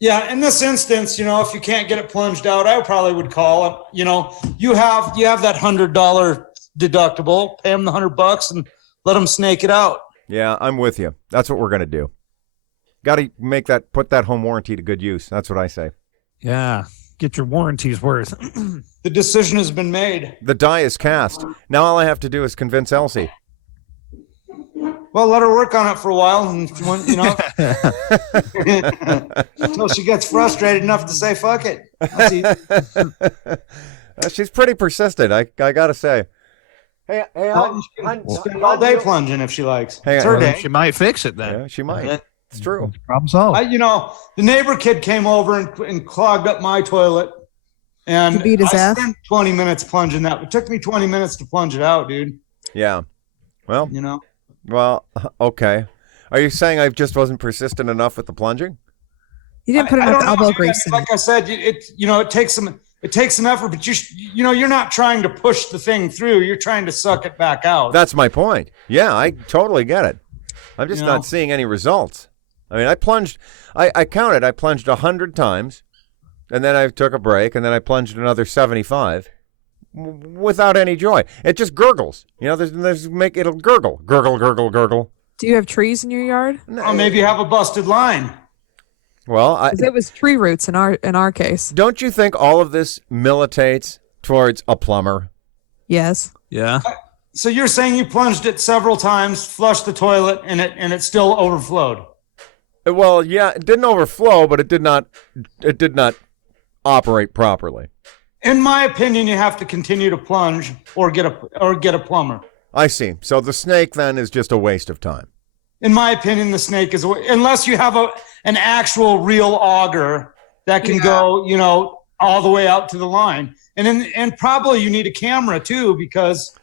Yeah, in this instance, if you can't get it plunged out, I probably would call. You have that $100 deductible. Pay them the $100 and let them snake it out. Yeah, I'm with you. That's what we're gonna do. Got to put that home warranty to good use. That's what I say. Yeah, get your warranty's worth. The decision has been made. The die is cast. Now all I have to do is convince Elsie. Well, let her work on it for a while, and until she gets frustrated enough to say "fuck it." She's pretty persistent. I gotta say. Hey, she can spend all day plunging if she likes. Hey, it's her day. She might fix it then. Yeah, she might. It's true. Problem solved. The neighbor kid came over and clogged up my toilet, and I spent 20 minutes plunging that. It took me 20 minutes to plunge it out, dude. Yeah. Well. Well, okay. Are you saying I just wasn't persistent enough with the plunging? You didn't put enough elbow grease in. Like I said, it takes some effort, but you're not trying to push the thing through. You're trying to suck it back out. That's my point. Yeah, I totally get it. I'm just not seeing any results. I mean, I plunged. I counted. I plunged 100 times, and then I took a break, and then I plunged another 75. Without any joy. It just gurgles. It'll gurgle. Gurgle, gurgle, gurgle. Do you have trees in your yard? Oh, maybe you have a busted line. Well, it was tree roots in our case. Don't you think all of this militates towards a plumber? Yes. Yeah. So you're saying you plunged it several times, flushed the toilet, and it still overflowed? Well, yeah, it didn't overflow, but it did not operate properly. In my opinion, you have to continue to plunge or get a plumber. I see. So the snake then is just a waste of time. In my opinion, the snake is unless you have an actual real auger that can go, all the way out to the line. And probably you need a camera too, because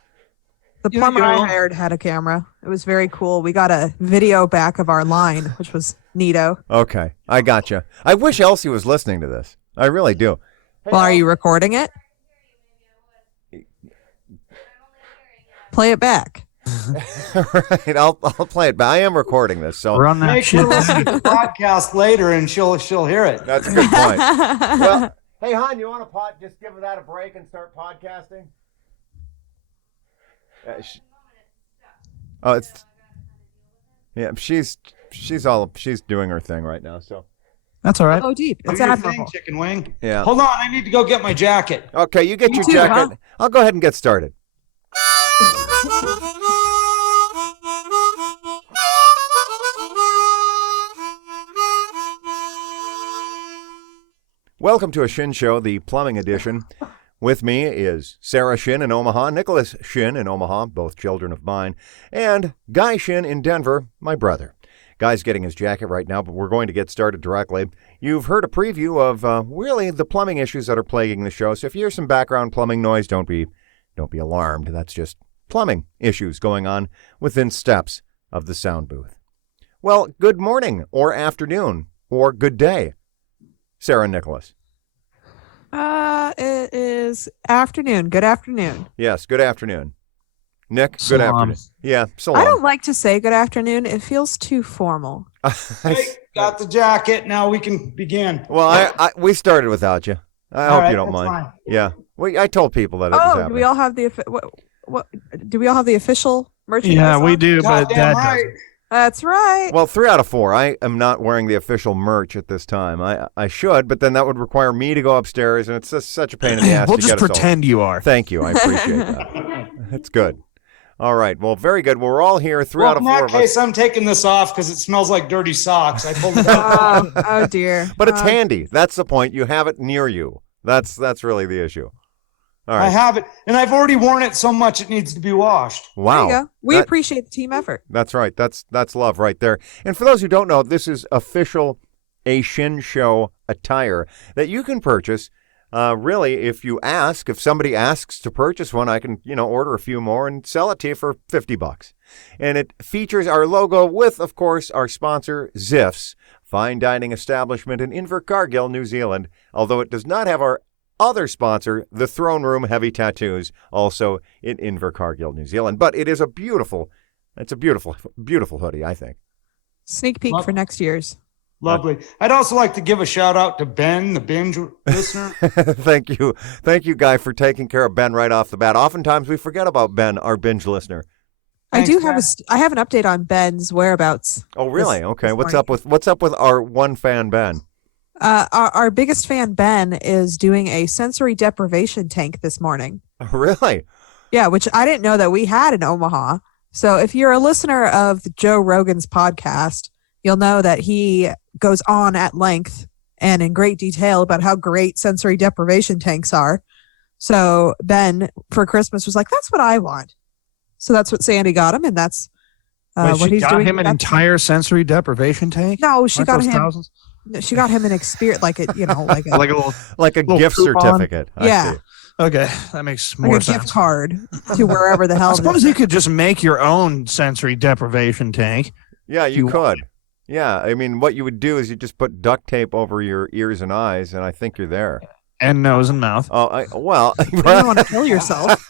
the plumber I hired had a camera. It was very cool. We got a video back of our line, which was neato. Okay, I gotcha. I wish Elsie was listening to this. I really do. Well, are you recording it? Play it back. Right, I'll play it, but I am recording this, so run that shit. Listen to the podcast later, and she'll hear it. That's a good point. Well, hey, hon, you want to just give that a break and start podcasting? She's doing her thing right now, so. That's all right. Oh, deep. It's admirable. Chicken wing. Yeah. Hold on, I need to go get my jacket. Okay, you get your jacket. Huh? I'll go ahead and get started. Welcome to a Shinn Show, the plumbing edition. With me is Sarah Shinn in Omaha, Nicholas Shinn in Omaha, both children of mine, and Guy Shinn in Denver, my brother. Guy's getting his jacket right now, but we're going to get started directly. You've heard a preview of really the plumbing issues that are plaguing the show, so if you hear some background plumbing noise, don't be alarmed. That's just plumbing issues going on within steps of the sound booth. Well, good morning, or afternoon, or good day, Sarah and Nicholas. It is afternoon. Good afternoon. Yes, good afternoon. Nick, good afternoon. Yeah, so long. I don't like to say good afternoon. It feels too formal. Hey, got the jacket. Now we can begin. Well, we started without you. I hope you don't mind. Fine. Yeah, I told people that it was happening. Do we all have the what? Do we all have the official merchandise? Yeah, on? we do, but Dad right. doesn't. That's right. Well, 3 out of 4. I am not wearing the official merch at this time. I should, but then that would require me to go upstairs, and it's just such a pain in the ass We'll to just get pretend you are. Thank you. I appreciate that. That's good. All right. Well, very good. We're all here. 3 out of 4 of us. In that case, I'm taking this off because it smells like dirty socks. I pulled it out. Oh, dear. But it's handy. That's the point. You have it near you. That's really the issue. All right. I have it, and I've already worn it so much it needs to be washed. Wow. There you go. We appreciate the team effort. That's right. That's love right there. And for those who don't know, this is official A Shinn Show attire that you can purchase. Really, if somebody asks to purchase one, I can, order a few more and sell it to you for $50. And it features our logo with, of course, our sponsor, Ziff's, fine dining establishment in Invercargill, New Zealand, although it does not have our other sponsor, the Throne Room Heavy Tattoos, also in Invercargill, New Zealand. But it is a beautiful hoodie, I think. Sneak peek for next year's. Lovely. I'd also like to give a shout out to Ben, the binge listener. Thank you, Guy, for taking care of Ben right off the bat. Oftentimes we forget about Ben, our binge listener. I do have Ben. I have an update on Ben's whereabouts. Oh, really? Okay. this What's up with our one fan Ben? Our biggest fan Ben is doing a sensory deprivation tank this morning. Really? Yeah, which I didn't know that we had in Omaha. So if you're a listener of Joe Rogan's podcast, you'll know that he goes on at length and in great detail about how great sensory deprivation tanks are. So Ben, for Christmas, was like, that's what I want. So that's what Sandy got him, and that's Wait, what she he's got doing. him an entire sensory deprivation tank? No, she Aren't got those him. thousands? She got him an experience, like a, like a, Like a little. Like a Little gift coupon? certificate. I Yeah. see. Okay, that makes like more a sense. gift card to wherever the hell. I suppose you could just make your own sensory deprivation tank. Yeah, you You could. Yeah, I mean, what you would do is you just put duct tape over your ears and eyes, and I think you're there. And nose and mouth. Oh, well, You don't want to kill yourself.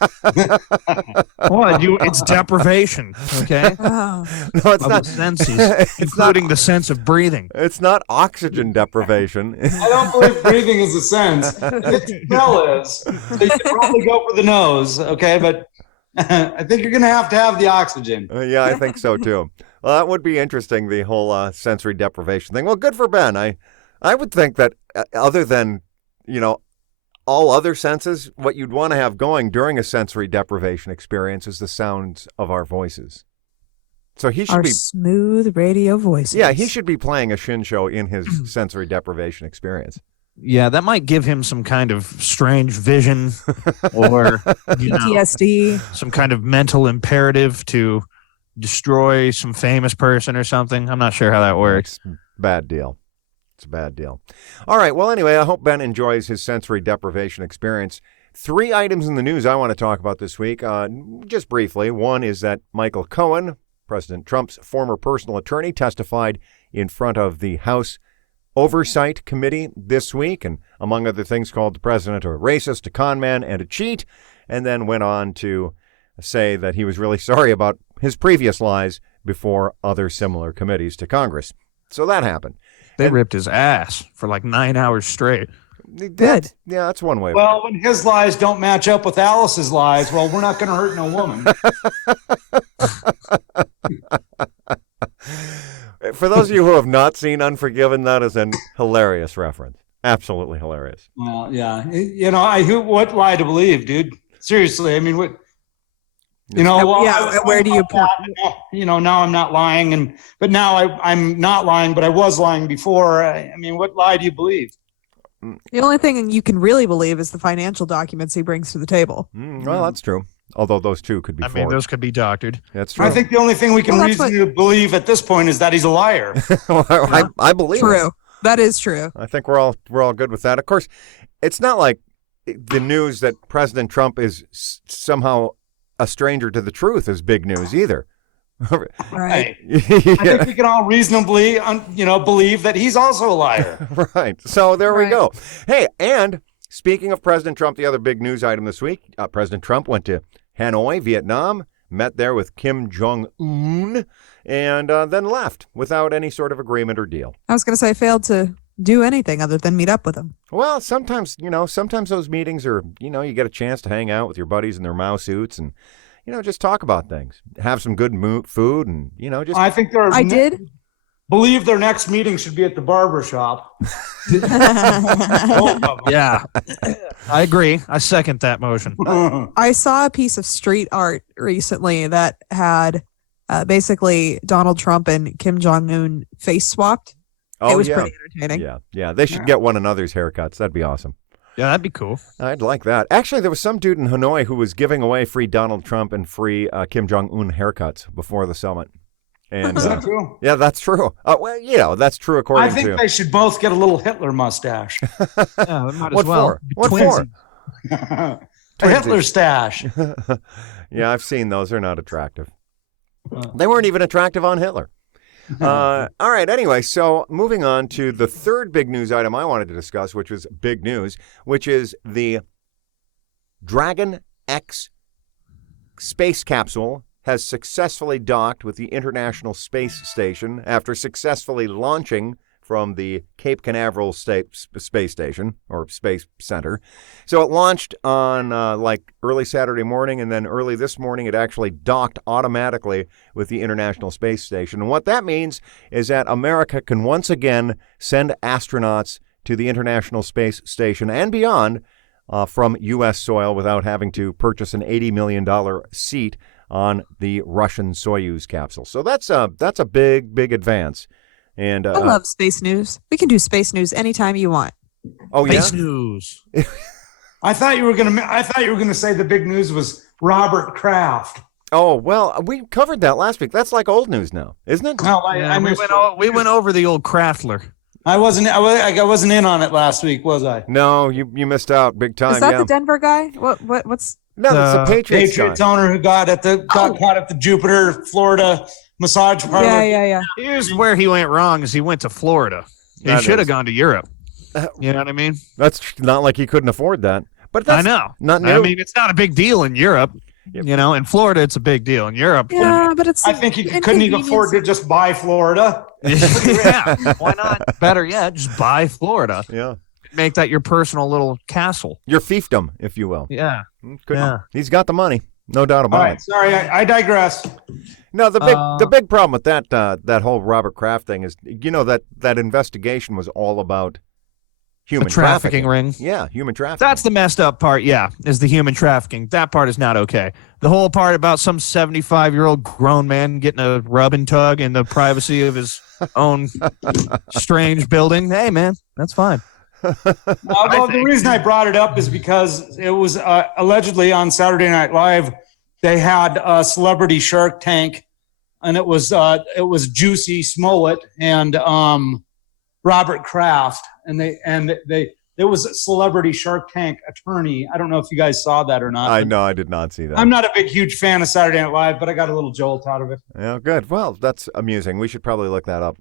What? It's deprivation, okay? Oh. no, it's Of the not. senses, It's not. including the sense of breathing. It's not oxygen deprivation. I don't believe breathing is a sense. The smell is. So you can probably go for the nose, okay? But I think you're going to have the oxygen. Yeah, I think so too. Well, that would be interesting, the whole sensory deprivation thing. Well, good for Ben. I would think that other than, all other senses, what you'd want to have going during a sensory deprivation experience is the sounds of our voices. So he should Our be, smooth radio voices. yeah, he should be playing a Shinn Show in his sensory deprivation experience. Yeah, that might give him some kind of strange vision or PTSD. some kind of mental imperative to destroy some famous person or something. I'm not sure how that works. It's a bad deal. It's a bad deal. All right. Well, anyway, I hope Ben enjoys his sensory deprivation experience. 3 items in the news I want to talk about this week, just briefly. One is that Michael Cohen, President Trump's former personal attorney, testified in front of the House Oversight Committee this week, and among other things called the president a racist, a con man, and a cheat, and then went on to say that he was really sorry about his previous lies before other similar committees to Congress. So that happened. They ripped his ass for like 9 hours straight. Good. Yeah, that's one way. Well, when his lies don't match up with Alice's lies, well, we're not going to hurt no woman. For those of you who have not seen Unforgiven, that is an hilarious reference. Absolutely hilarious. Well, yeah. What lie to believe, dude? Seriously. I mean, what? Where do you put? Now I'm not lying, but now I'm not lying, but I was lying before. I mean, what lie do you believe? The only thing you can really believe is the financial documents he brings to the table. Well, that's true. Although those two could be I mean, forged. those could be doctored. That's true. I think the only thing we can reasonably believe at this point is that he's a liar. I believe True. it. That is true. I think we're all good with that. Of course, it's not like the news that President Trump is somehow a stranger to the truth is big news either. Right. I think we can all reasonably, believe that he's also a liar. Right. So there we Right. go. Hey, and speaking of President Trump, the other big news item this week, President Trump went to Hanoi, Vietnam, met there with Kim Jong-un, and then left without any sort of agreement or deal. I was going to say failed to do anything other than meet up with him. Well, sometimes those meetings are, you get a chance to hang out with your buddies in their Mao suits and, just talk about things, have some good food and, just. I think I did. believe their next meeting should be at the barber shop. Yeah, I agree. I second that motion. I saw a piece of street art recently that had basically Donald Trump and Kim Jong-un face swapped. Oh, it was yeah. pretty entertaining. Yeah. They should get one another's haircuts. That'd be awesome. Yeah, that'd be cool. I'd like that. Actually, there was some dude in Hanoi who was giving away free Donald Trump and free Kim Jong-un haircuts before the summit. And Is that true? yeah, that's true. Well, that's true according I think to. they should both get a little Hitler mustache. Yeah, might What as well. for? What Twinsies. for? A Hitler stash. Yeah, I've seen those. They're not attractive. They weren't even attractive on Hitler. All right. Anyway, so moving on to the third big news item I wanted to discuss, which was big news, which is the Dragon X space capsule has successfully docked with the International Space Station after successfully launching from the Cape Canaveral Space Station or Space Center. So it launched on like early Saturday morning, and then early this morning it actually docked automatically with the International Space Station. And what that means is that America can once again send astronauts to the International Space Station and beyond from U.S. soil without having to purchase an $80 million seat on the Russian Soyuz capsule. So that's a big, big advance. And I love space news. We can do space news anytime you want. Oh yeah, Space news. I thought you were gonna say the big news was Robert Kraft. Oh well, we covered that last week. That's like old news now, isn't it? No, We went over the old Craftler. I wasn't in on it last week, was I? No, you missed out big time. Is that yeah. the Denver guy? What's No, that's the Patriots Patriots guy. owner who got caught at the Jupiter, Florida massage parlor. Yeah. Here's where he went wrong: is he went to Florida. He That should is. have gone to Europe. You know what I mean? That's not like he couldn't afford that. But that's I know. not new. I mean, it's not a big deal in Europe. Yep. You know, in Florida, it's a big deal. In Europe, Yeah, but it's. I think he couldn't even afford to just buy Florida. yeah. Why not? Better yet, just buy Florida. Yeah, Make that your personal little castle. your fiefdom, if you will. Yeah. Good. Yeah. He's got the money, no doubt All about right, it. sorry, I digress. No, the big problem with that whole Robert Kraft thing is, you know, that investigation was all about human The trafficking ring. Yeah, human trafficking. That's the messed up part, yeah, is the human trafficking. That part is not okay. The whole part about some 75-year-old grown man getting a rub and tug in the privacy of his own strange building. Hey, man, that's fine. Well, the reason I brought it up is because it was allegedly on Saturday Night Live. They had a celebrity Shark Tank, and it was Juicy Smollett and Robert Kraft, and there was a celebrity Shark Tank attorney. I don't know if you guys saw that or not. I know, I did not see that. I'm not a big, huge fan of Saturday Night Live, but I got a little jolt out of it. Yeah, good. Well, that's amusing. We should probably look that up.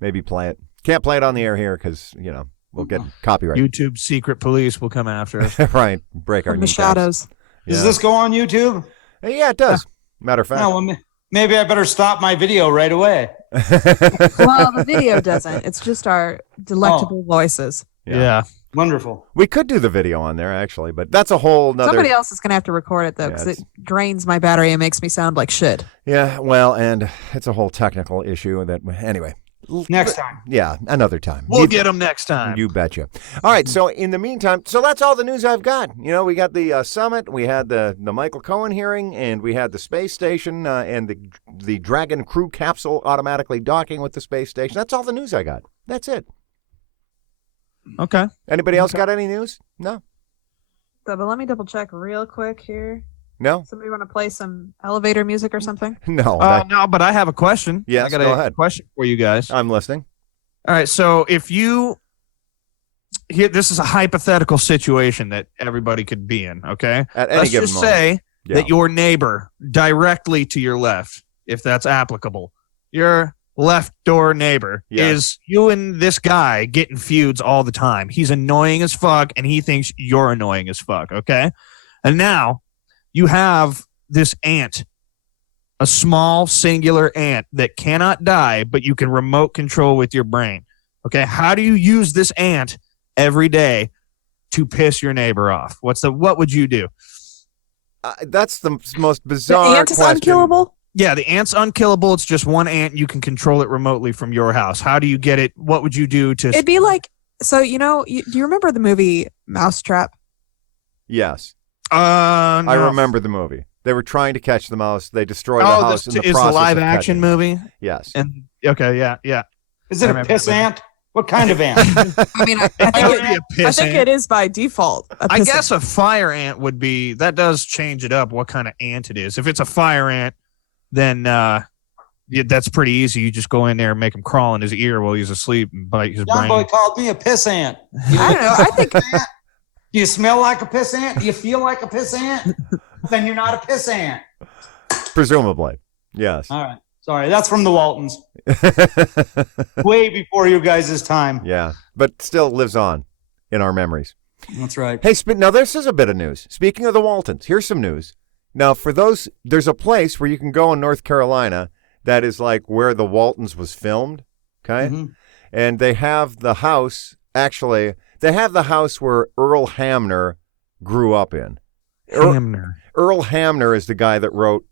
Maybe play it. Can't play it on the air here because, you know, we'll get copyright. YouTube secret police will come after us. Right. Break our From the kneecaps. shadows. Yeah. Does this go on YouTube? Yeah, it does. Matter of fact. No, well, maybe I better stop my video right away. Well, the video doesn't. It's just our delectable voices. Yeah. Wonderful. We could do the video on there, actually, but that's a whole nother... Somebody else is going to have to record it, though, because Yeah, it drains my battery and makes me sound like shit. Yeah, well, and it's a whole technical issue that... Anyway. Next time. Yeah, another time. We'll get them next time. You betcha. All right, so in the meantime, so that's all the news I've got. You know, we got the summit, we had the Michael Cohen hearing, and we had the space station and the Dragon crew capsule automatically docking with the space station. That's all the news I got. That's it. Okay. Anybody else got any news? No? So, but let me double check real quick here. No? Somebody want to play some elevator music or something? No. No, but I have a question. Yes, I got go a ahead. question for you guys. I'm listening. All right, so if you here, this is a hypothetical situation that everybody could be in. Okay, At any let's given just moment. say Yeah. that your neighbor directly to your left, if that's applicable, your left door neighbor Yeah. is you and this guy getting feuds all the time. He's annoying as fuck, and he thinks you're annoying as fuck. Okay, and now you have this ant. A small singular ant that cannot die, but you can remote control with your brain. Okay, how do you use this ant every day to piss your neighbor off? What would you do? That's the most The bizarre ant is question. unkillable? Yeah, the ant's unkillable. It's just one ant. You can control it remotely from your house. How do you get it? What would you do to? It'd be like, so, you know, do you remember the movie Mousetrap? Yes. No. I remember the movie. They were trying to catch the mouse. They destroyed the house in the is process the live of action catching movie. it. Yes. And okay, yeah. Is it I a remember piss that. ant? What kind of ant? I mean, I That think, would be a I piss think ant. it is by default. I guess a fire ant would be. That does change it up. What kind of ant it is? If it's a fire ant, then that's pretty easy. You just go in there and make him crawl in his ear while he's asleep and bite his John brain. Boy called me a piss ant. I don't know. I think Do you smell like a piss ant? Do you feel like a piss ant? Then you're not a piss ant. Presumably. Yes. All right. Sorry, that's from the Waltons. Way before you guys' time. Yeah. But still lives on in our memories. That's right. Hey, now this is a bit of news. Speaking of the Waltons, here's some news. Now, for those, there's a place where you can go in North Carolina that is like where the Waltons was filmed. Okay. Mhm. And they have the house, actually, they have the house where Earl Hamner grew up in. Hamner. Earl Hamner is the guy that wrote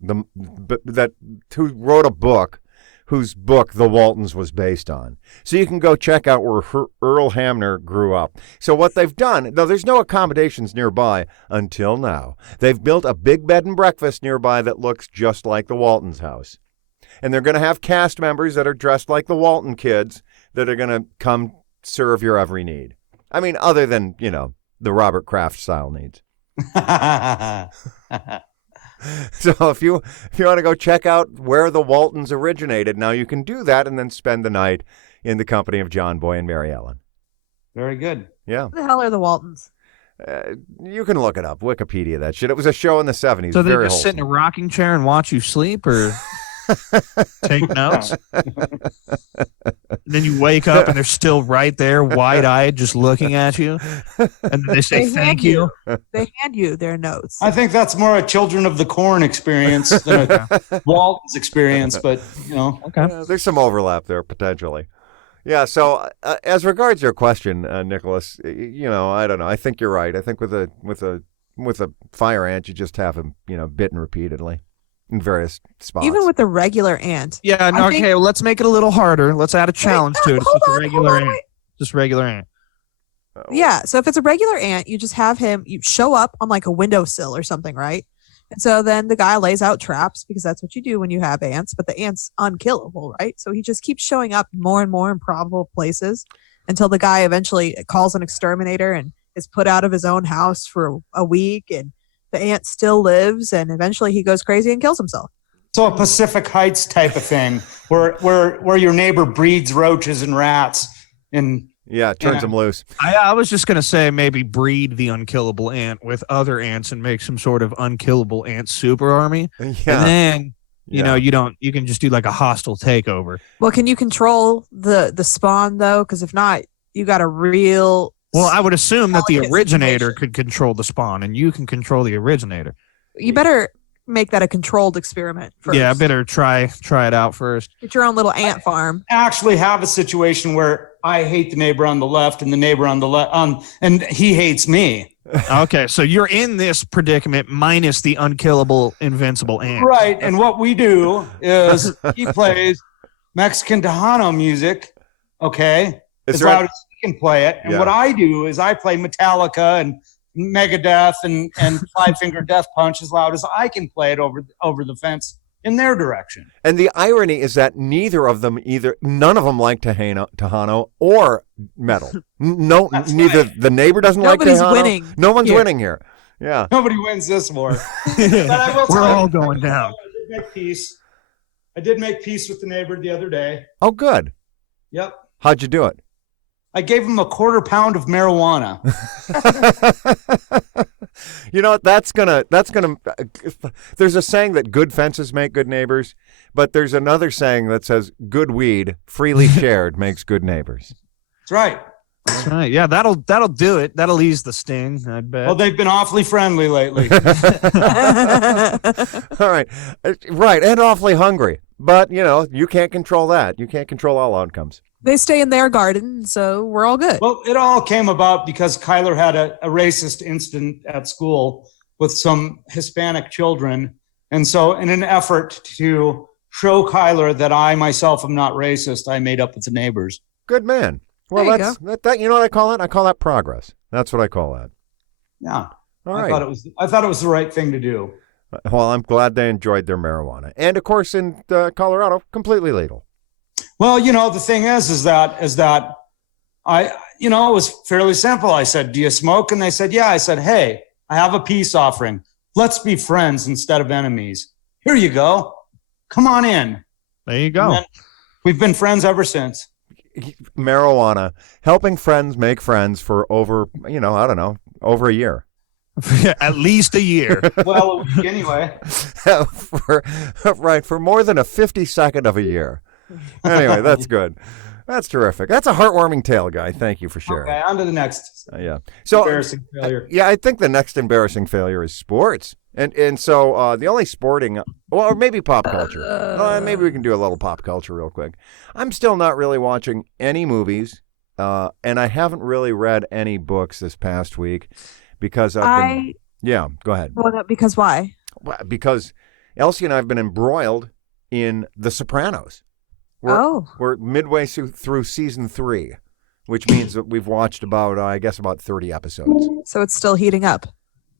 who wrote a book whose book The Waltons was based on. So you can go check out where Earl Hamner grew up. So what they've done, though there's no accommodations nearby until now, they've built a big bed and breakfast nearby that looks just like the Waltons' house. And they're going to have cast members that are dressed like the Walton kids that are going to come serve your every need. I mean, other than, the Robert Kraft style needs. So if you want to go check out where the Waltons originated, now you can do that and then spend the night in the company of John Boy and Mary Ellen. Very good. Yeah. Who the hell are the Waltons? You can look it up, Wikipedia that shit. It was a show in the 70s. So they very just sit in a wholesome. rocking chair and watch you sleep, or take notes? Then you wake up and they're still right there, wide-eyed, just looking at you, and then they say They thank hand you. They hand you their notes. I think that's more a Children of the Corn experience than a Walton's experience, but Okay. There's some overlap there potentially. Yeah. So as regards your question, Nicholas, I don't know. I think you're right. I think with a fire ant, you just have him, bitten repeatedly in various spots. Even with the regular ant. Yeah. No, I think- okay. Well, let's make it a little harder. Let's add a challenge to it. It's hold just a on, regular hold on, ant. wait. Just regular ant. Yeah. So if it's a regular ant, you just have him, you show up on like a windowsill or something, right? And so then the guy lays out traps because that's what you do when you have ants, but the ant's unkillable, right? So he just keeps showing up more and more improbable places until the guy eventually calls an exterminator and is put out of his own house for a week, and the ant still lives, and eventually he goes crazy and kills himself. so a Pacific Heights type of thing where your neighbor breeds roaches and rats and Yeah, it turns them loose. I was just gonna say maybe breed the unkillable ant with other ants and make some sort of unkillable ant super army, and Yeah. then Yeah. you can just do like a hostile takeover. Well, can you control the spawn though? Because if not, you got a real. Well, I would assume that the delicate originator situation. could control the spawn, and you can control the originator. You better make that a controlled experiment first. Yeah, I better try it out first. Get your own little ant farm. actually have a situation where I hate the neighbor on the left and the neighbor on the left and he hates me. Okay, so you're in this predicament minus the unkillable, invincible ant. Right. And what we do is he plays Mexican Tejano music, okay, Is as there a- loud as he can play it. And Yeah. what I do is I play Metallica and Megadeth and Five Finger Death Punch as loud as I can play it over the fence in their direction. And the irony is that none of them like Tejano or metal. No, That's neither right. the neighbor doesn't Nobody's like Tejano. winning No one's here. winning here. Yeah. Nobody wins this war. But I will We're tell you, all going down. I did make peace. I did make peace with the neighbor the other day. Oh, good. Yep. How'd you do it? I gave him a quarter pound of marijuana. You know what? That's gonna. There's a saying that good fences make good neighbors, but there's another saying that says good weed freely shared makes good neighbors. That's right. That's right. Yeah, that'll do it. That'll ease the sting, I bet. Well, they've been awfully friendly lately. All right, right, and awfully hungry. But you can't control that. You can't control all outcomes. They stay in their garden, so we're all good. Well, it all came about because Kyler had a racist incident at school with some Hispanic children. And so in an effort to show Kyler that I myself am not racist, I made up with the neighbors. Good man. Well, There you that's that. You know what I call it? I call that progress. That's what I call that. Yeah. All I right. thought it was the right thing to do. Well, I'm glad they enjoyed their marijuana, and of course, in Colorado, completely legal. Well, the thing is that I, it was fairly simple. I said, "Do you smoke?" And they said, "Yeah." I said, "Hey, I have a peace offering. Let's be friends instead of enemies. Here you go. Come on in." There you And go. then we've been friends ever since. Marijuana, helping friends make friends for over, I don't know, over a year. At least a year. Well, a week anyway. for more than a 52nd of a year. Anyway, that's good. That's terrific. That's a heartwarming tale, Guy. Thank you for sharing. Okay, on to the next Yeah. So, embarrassing failure. yeah, I think the next embarrassing failure is sports. And so the only sporting, well, or maybe pop culture. Maybe we can do a little pop culture real quick. I'm still not really watching any movies, and I haven't really read any books this past week because I've been. Yeah, go ahead. Well, because why? Well, because Elsie and I have been embroiled in The Sopranos. We're midway through season 3, which means that we've watched about 30 episodes. So it's still heating up.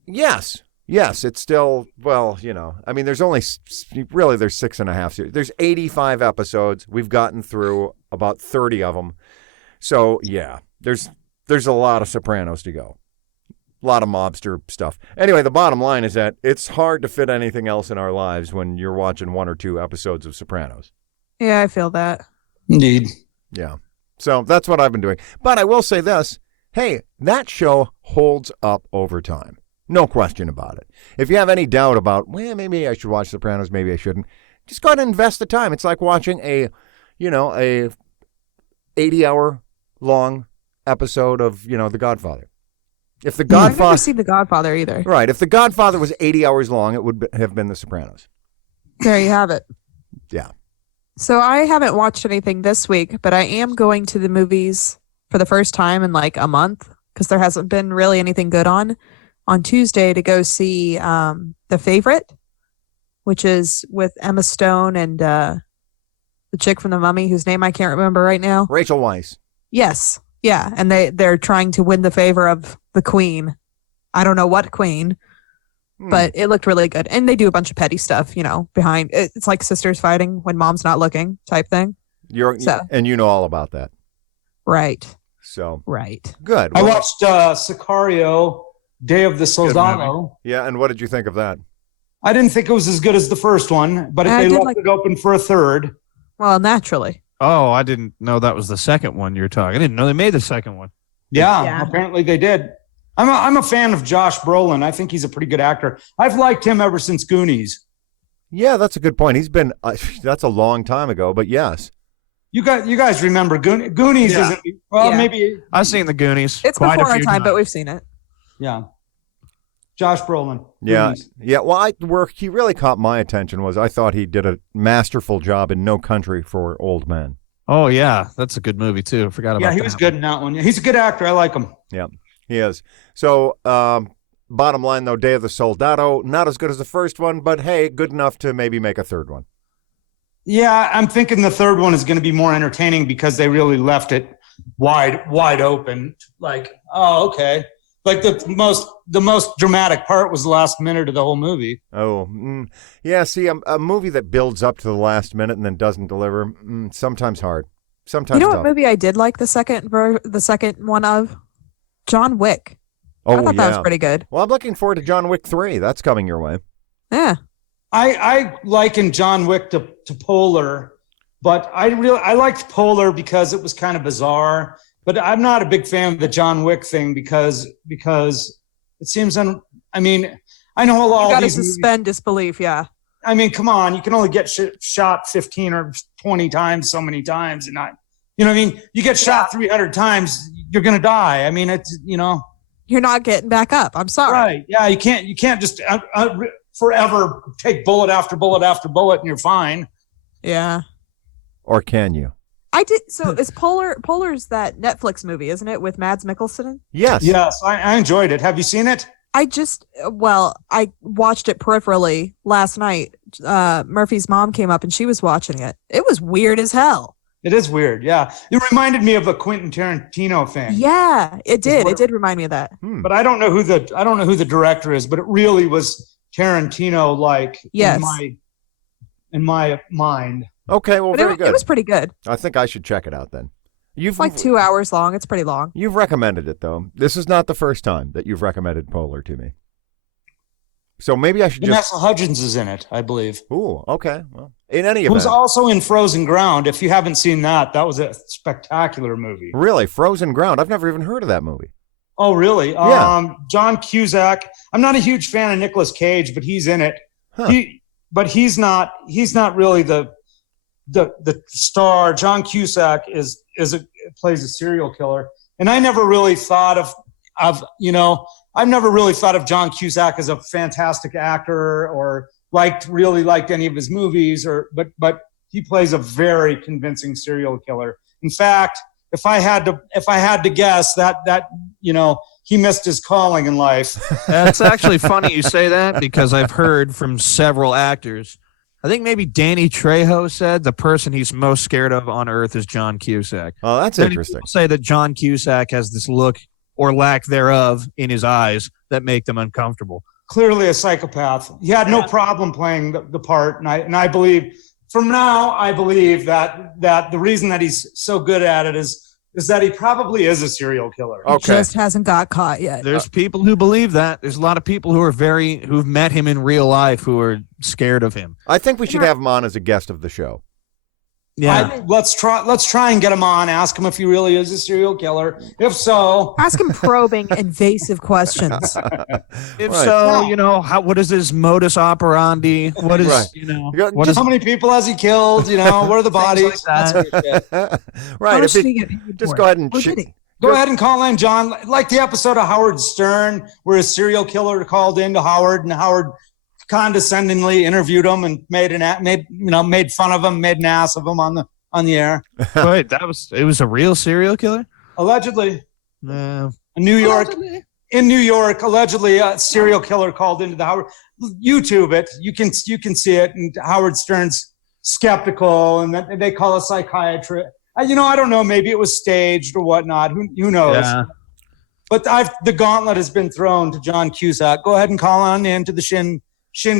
Yes, it's still, well, I mean, there's only, really, there's 6.5 series. There's 85 episodes. We've gotten through about 30 of them. So, yeah, there's a lot of Sopranos to go. A lot of mobster stuff. Anyway, the bottom line is that it's hard to fit anything else in our lives when you're watching 1 or 2 episodes of Sopranos. Yeah, I feel that. Indeed. Yeah. So that's what I've been doing. But I will say this. Hey, that show holds up over time. No question about it. If you have any doubt about, well, maybe I should watch Sopranos, maybe I shouldn't, just go ahead and invest the time. It's like watching a 80-hour long episode of, The Godfather. If The Godfather... I've never seen The Godfather either. Right. If The Godfather was 80 hours long, it would have been The Sopranos. There you have it. Yeah. So I haven't watched anything this week, but I am going to the movies for the first time in like a month because there hasn't been really anything good on Tuesday to go see The Favorite, which is with Emma Stone and the chick from The Mummy, whose name I can't remember right now. Rachel Weisz. Yes. Yeah. And they're trying to win the favor of the queen. I don't know what queen, but it looked really good. And they do a bunch of petty stuff, behind. It's like sisters fighting when mom's not looking type thing. And you know all about that. Right. So. Right. Good. I watched Sicario, Day of the Soldado. Yeah, and what did you think of that? I didn't think it was as good as the first one, but if they left it open for a third. Well, naturally. Oh, I didn't know that was the second one you're talking. I didn't know they made the second one. Yeah. Apparently they did. I'm a fan of Josh Brolin. I think he's a pretty good actor. I've liked him ever since Goonies. Yeah, that's a good point. He's been that's a long time ago, but yes. You guys remember Goonies? Yeah. Isn't maybe I've seen the Goonies. It's before our time, but we've seen it. Yeah. Josh Brolin. Yeah. Goonies. Yeah. Well, where he really caught my attention was I thought he did a masterful job in No Country for Old Men. Oh yeah, that's a good movie too. I forgot about that. Yeah, he was good in that one. He's a good actor. I like him. Yeah, he is. So, bottom line though, Day of the Soldado, not as good as the first one, but hey, good enough to maybe make a third one. Yeah, I'm thinking the third one is going to be more entertaining because they really left it wide open. Like, oh, okay. Like the most dramatic part was the last minute of the whole movie. Oh, yeah. See, a movie that builds up to the last minute and then doesn't deliver, sometimes hard. Sometimes. You know tough. what movie I did like the second one of? John Wick. Oh, I thought that was pretty good. Well, I'm looking forward to John Wick 3. That's coming your way. Yeah. I liken John Wick to Polar, but I liked Polar because it was kind of bizarre. But I'm not a big fan of the John Wick thing because it seems I know all You got to these suspend disbelief. Yeah. I mean, come on, you can only get shot 15 or 20 times so many times, and not, what I mean? You get shot 300 times, you're gonna die. I mean, it's You're not getting back up. I'm sorry. Right? Yeah, you can't just forever take bullet after bullet after bullet and you're fine. Yeah. Or can you? I did. So is Polar's that Netflix movie, isn't it, with Mads Mikkelsen? Yes. Yes, I enjoyed it. Have you seen it? I watched it peripherally last night. Murphy's mom came up and she was watching it. It was weird as hell. It is weird. Yeah. It reminded me of a Quentin Tarantino thing. Yeah, it did. It did remind me of that. But I don't know who the director is, but it really was Tarantino like yes. in my mind. Okay, well, very good. It was pretty good. I think I should check it out then. It's like 2 hours long. It's pretty long. You've recommended it, though. This is not the first time that you've recommended Polar to me. So maybe I should Vanessa Hudgens is in it, I believe. Ooh, okay. Well, in any event. Who's also in Frozen Ground. If you haven't seen that was a spectacular movie. Really? Frozen Ground? I've never even heard of that movie. Oh, really? Yeah. John Cusack. I'm not a huge fan of Nicolas Cage, but he's in it. Huh. He's not really the star. John Cusack plays a serial killer, and I never really thought of I've never really thought of John Cusack as a fantastic actor or really liked any of his movies, but he plays a very convincing serial killer. In fact, if I had to guess that he missed his calling in life. That's actually funny you say that, because I've heard from several actors. I think maybe Danny Trejo said the person he's most scared of on earth is John Cusack. Oh, that's Many interesting. people say that John Cusack has this look or lack thereof in his eyes that make them uncomfortable. Clearly a psychopath. He had no problem playing the part, and I believe that the reason that he's so good at it is that he probably is a serial killer. He just hasn't got caught yet. There's people who believe that. There's a lot of people who've met him in real life who are scared of him. I think we should have him on as a guest of the show. Yeah. Let's try and get him on. Ask him if he really is a serial killer. If so, ask him probing, invasive questions. If so, what is his modus operandi? What is, how many people has he killed? What are the bodies? Right. Just go ahead and go ahead and call in, John. Like the episode of Howard Stern, where a serial killer called into Howard, and Howard condescendingly interviewed him and made fun of him, made an ass of him on the air. Wait, it was a real serial killer? Allegedly. In New York, allegedly a serial killer called into the Howard. YouTube it. You can see it, and Howard Stern's skeptical, and they call a psychiatrist. I don't know. Maybe it was staged or whatnot. Who knows? Yeah. But the gauntlet has been thrown to John Cusack. Go ahead and call on into the Shinn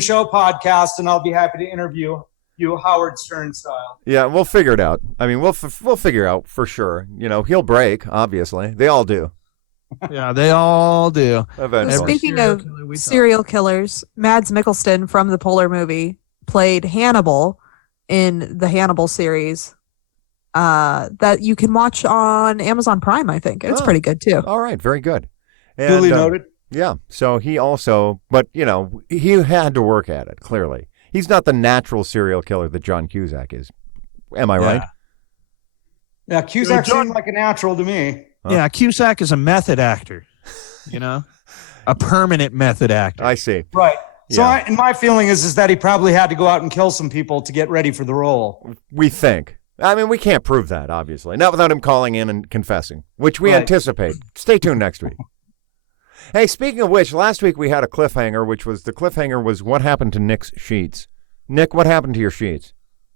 Show podcast, and I'll be happy to interview you Howard Stern style. Yeah, we'll figure it out. I mean, we'll figure out for sure. He'll break, obviously. They all do. Yeah, they all do. Speaking of serial killers, Mads Mikkelsen from the Polar movie played Hannibal in the Hannibal series that you can watch on Amazon Prime, I think. It's pretty good, too. All right, very good. Duly noted. Yeah, so he also, but, he had to work at it, clearly. He's not the natural serial killer that John Cusack is. Am I right? Yeah, Cusack seemed like a natural to me. Huh? Yeah, Cusack is a method actor, a permanent method actor. I see. Right. So my feeling is that he probably had to go out and kill some people to get ready for the role. We think. I mean, we can't prove that, obviously. Not without him calling in and confessing, which we anticipate. Stay tuned next week. Hey, speaking of which, last week we had a cliffhanger, was what happened to Nick's sheets. Nick, what happened to your sheets?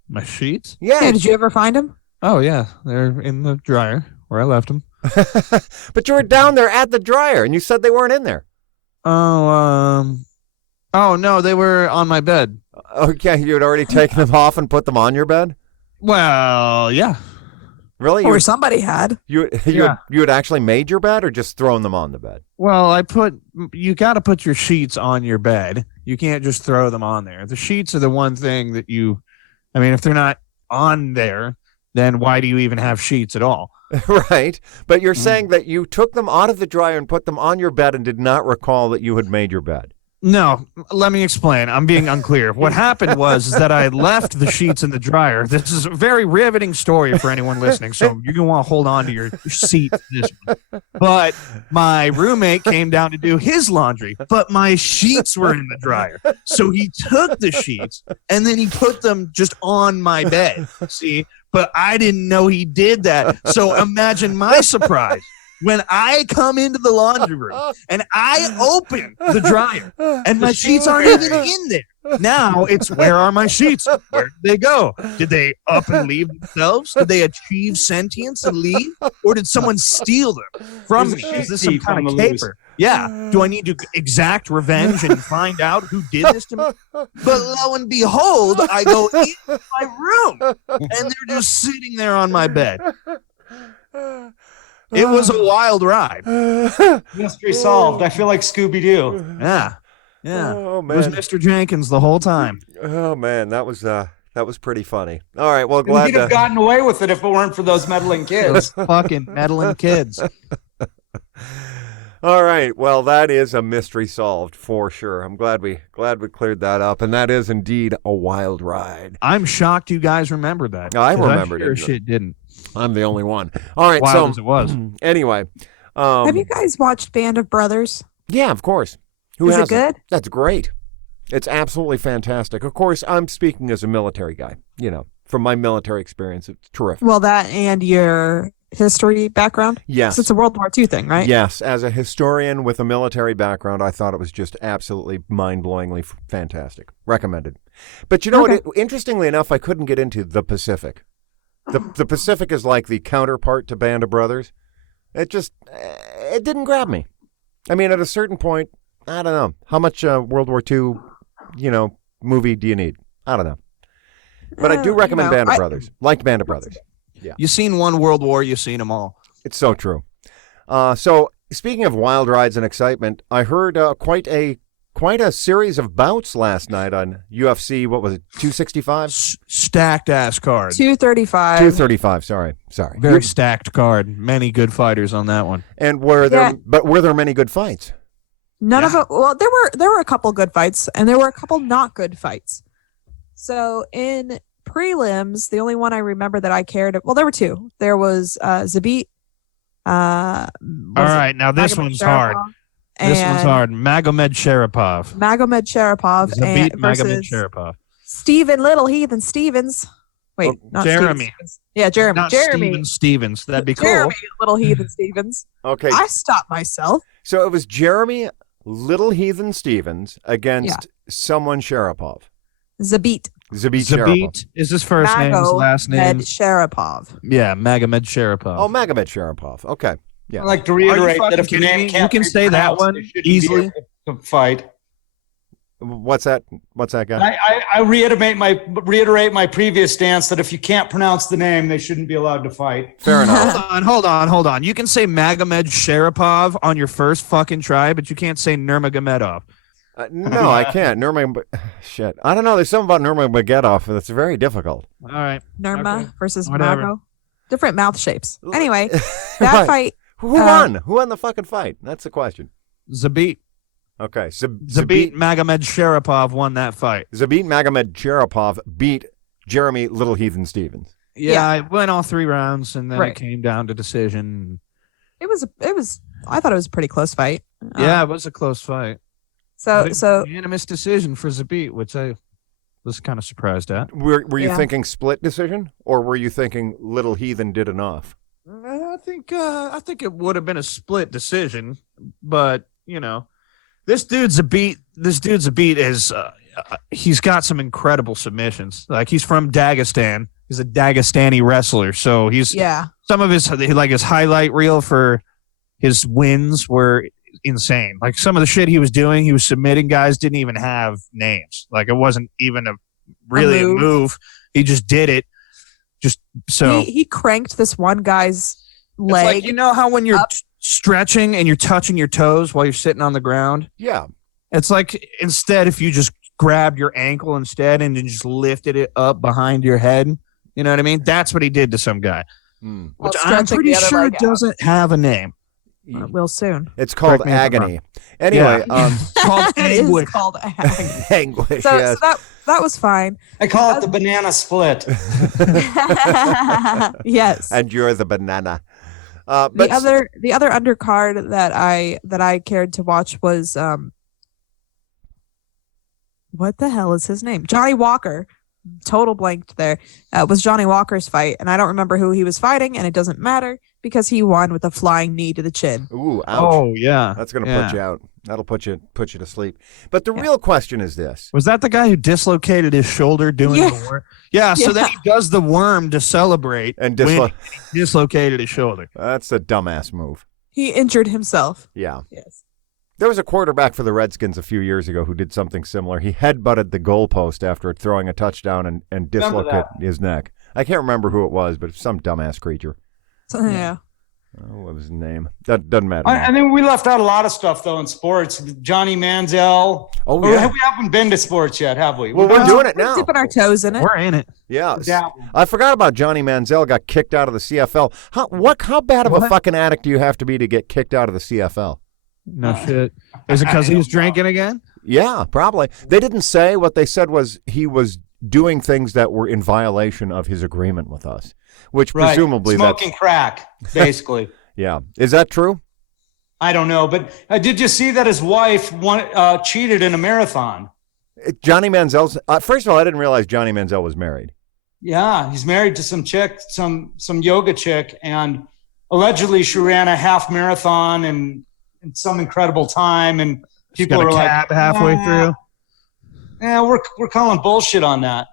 My sheets? Yeah, did you ever find them? Oh, yeah. They're in the dryer where I left them. But you were down there at the dryer, and you said they weren't in there. Oh, no, they were on my bed. Okay, you had already taken them off and put them on your bed? Well, yeah. Really? Or somebody had. You had actually made your bed or just thrown them on the bed? Well, you got to put your sheets on your bed. You can't just throw them on there. The sheets are the one thing that if they're not on there, then why do you even have sheets at all? Right. But you're saying that you took them out of the dryer and put them on your bed and did not recall that you had made your bed. No, let me explain. I'm being unclear. What happened was that I left the sheets in the dryer. This is a very riveting story for anyone listening, so you're going to want to hold on to your seat for this one. But my roommate came down to do his laundry, but my sheets were in the dryer. So he took the sheets, and then he put them just on my bed, see? But I didn't know he did that. So imagine my surprise when I come into the laundry room and I open the dryer and my sheets aren't even in there. Now it's, where are my sheets? Where did they go? Did they up and leave themselves? Did they achieve sentience and leave? Or did someone steal them from me? Is this some kind of caper? Yeah. Do I need to exact revenge and find out who did this to me? But lo and behold, I go into my room and they're just sitting there on my bed. It was a wild ride. Mystery solved. I feel like Scooby-Doo. Yeah. Oh, man. It was Mr. Jenkins the whole time. Oh, man. That was pretty funny. All right. Well, glad you'd have gotten away with it if it weren't for those meddling kids. Fucking meddling kids. All right. Well, that is a mystery solved for sure. I'm glad we cleared that up. And that is indeed a wild ride. I'm shocked you guys remembered that. I remembered it. Shit didn't. I'm the only one. All right. Wild as it was. Anyway. Have you guys watched Band of Brothers? Yeah, of course. Who Is it hasn't? good? That's great. It's absolutely fantastic. Of course, I'm speaking as a military guy. From my military experience, it's terrific. Well, that and your history background? Yes. 'Cause it's a World War II thing, right? Yes, as a historian with a military background, I thought it was just absolutely mind-blowingly fantastic. Recommended. But you know Okay. what? Interestingly enough, I couldn't get into the Pacific. The Pacific is like the counterpart to Band of Brothers. It didn't grab me. I mean, at a certain point, I don't know. How much World War II, movie do you need? I don't know. But I do recommend Band of Brothers. Like Band of Brothers. Yeah. You seen one World War, you seen them all. It's so true. So speaking of wild rides and excitement, I heard quite a series of bouts last night on UFC. What was it? 265? Stacked ass card. 235. 235. Sorry. Very stacked card. Many good fighters on that one. And were there many good fights? None of them. Well, there were a couple good fights, and there were a couple not good fights. So in prelims, the only one I remember that I cared. Well, there were two. There was Zabit. All right, now this one's hard. This one's hard. Magomed Sharapov. Magomed Sharapov Zabit Magomed versus Sharapov. Stephen Little Heathen Stevens. Wait, not Jeremy. Stevens. Yeah, Jeremy. Not Jeremy. Steven Stevens. That'd be cool. Jeremy Little Heathen Stevens. Okay. I stopped myself. So it was Jeremy Little Heathen Stevens against someone Sharapov. Zabit. Zabit Sharapov. Zabit is his first name, his last name. Sharapov. Yeah, Magomed Sharapov. Oh, Magomed Sharapov. Okay. Yeah. I like to reiterate that if the kidding name me? can't You can be say that pronounced, one it shouldn't easily. be a fight. What's that guy? I reiterate my previous stance that if you can't pronounce the name, they shouldn't be allowed to fight. Fair enough. Hold on. You can say Magomed Sharapov on your first fucking try, but you can't say Nurmagomedov. No, I can't. Shit. I don't know. There's something about Nurmagomedov that's very difficult. All right. Nurma Okay. versus Whatever. Mago. Different mouth shapes. Anyway, that Right. fight. Who won? Who won the fucking fight? That's the question. Zabit Okay. Magomed Sharapov won that fight. Zabit Magomed Sharapov beat Jeremy Little Heathen Stevens. Yeah, it went all 3 rounds, and then Right. it came down to decision. It was. I thought it was a pretty close fight. Yeah, it was a close fight. So Unanimous decision for Zabit, which I was kind of surprised at. Were you Yeah. thinking split decision, or were you thinking Little Heathen did enough? I think it would have been a split decision, but this dude's a beat. This dude's a beat is he's got some incredible submissions. Like, he's from Dagestan. He's a Dagestani wrestler, so some of his highlight reel for his wins were insane. Like, some of the shit he was doing, he was submitting guys didn't even have names. Like, it wasn't even a move. He just did it. Just so he cranked this one guy's it's leg. like, how when you're up. stretching and you're touching your toes while you're sitting on the ground. Yeah. It's like, instead, if you just grabbed your ankle instead and then just lifted it up behind your head, you know what I mean? That's what he did to some guy, Hmm. While which I'm stretching pretty the other sure leg out. doesn't have a name. Will soon. It's called Correct me if I'm agony. Anyway, It's called It is anguish. called anguish. anguish. So, Yes. so that was fine. I call it the banana split. Yes. And you're the banana. the But other undercard that I cared to watch was what the hell is his name? Johnny Walker. Total blanked there. Was Johnny Walker's fight, and I don't remember who he was fighting, and it doesn't matter because he won with a flying knee to the chin. ooh, ouch. Oh yeah, That's going to put you out. That'll put you to sleep. But the real question is this. Was that the guy who dislocated his shoulder doing Yeah. the worm? Yeah. So then he does the worm to celebrate And when he dislocated his shoulder. that's a dumbass move. He injured himself. Yeah. Yes. There was a quarterback for the Redskins a few years ago who did something similar. He headbutted the goalpost after throwing a touchdown and Remember dislocated his neck. I can't remember who it was, but some dumbass creature. So, yeah. Oh, what was his name? That doesn't matter. I think we left out a lot of stuff though in sports. Johnny Manziel. Oh, Or yeah. we haven't been to sports yet, have we? Well, we're doing it now. Dipping our toes in it. We're in it. Yeah. Yeah. I forgot about Johnny Manziel got kicked out of the CFL. How bad of a What? fucking addict do you have to be to get kicked out of the CFL? No shit. Is it because he was drinking again? Yeah, probably. They didn't say. What they said was he was doing things that were in violation of his agreement with us, which Right. presumably Smoking crack, basically. Yeah. Is that true? I don't know, but did you see that his wife cheated in a marathon? Johnny Manziel's. First of all, I didn't realize Johnny Manziel was married. Yeah, he's married to some chick, some yoga chick, and allegedly she ran a half marathon in some incredible time, and people are like, halfway through. Yeah, we're calling bullshit on that.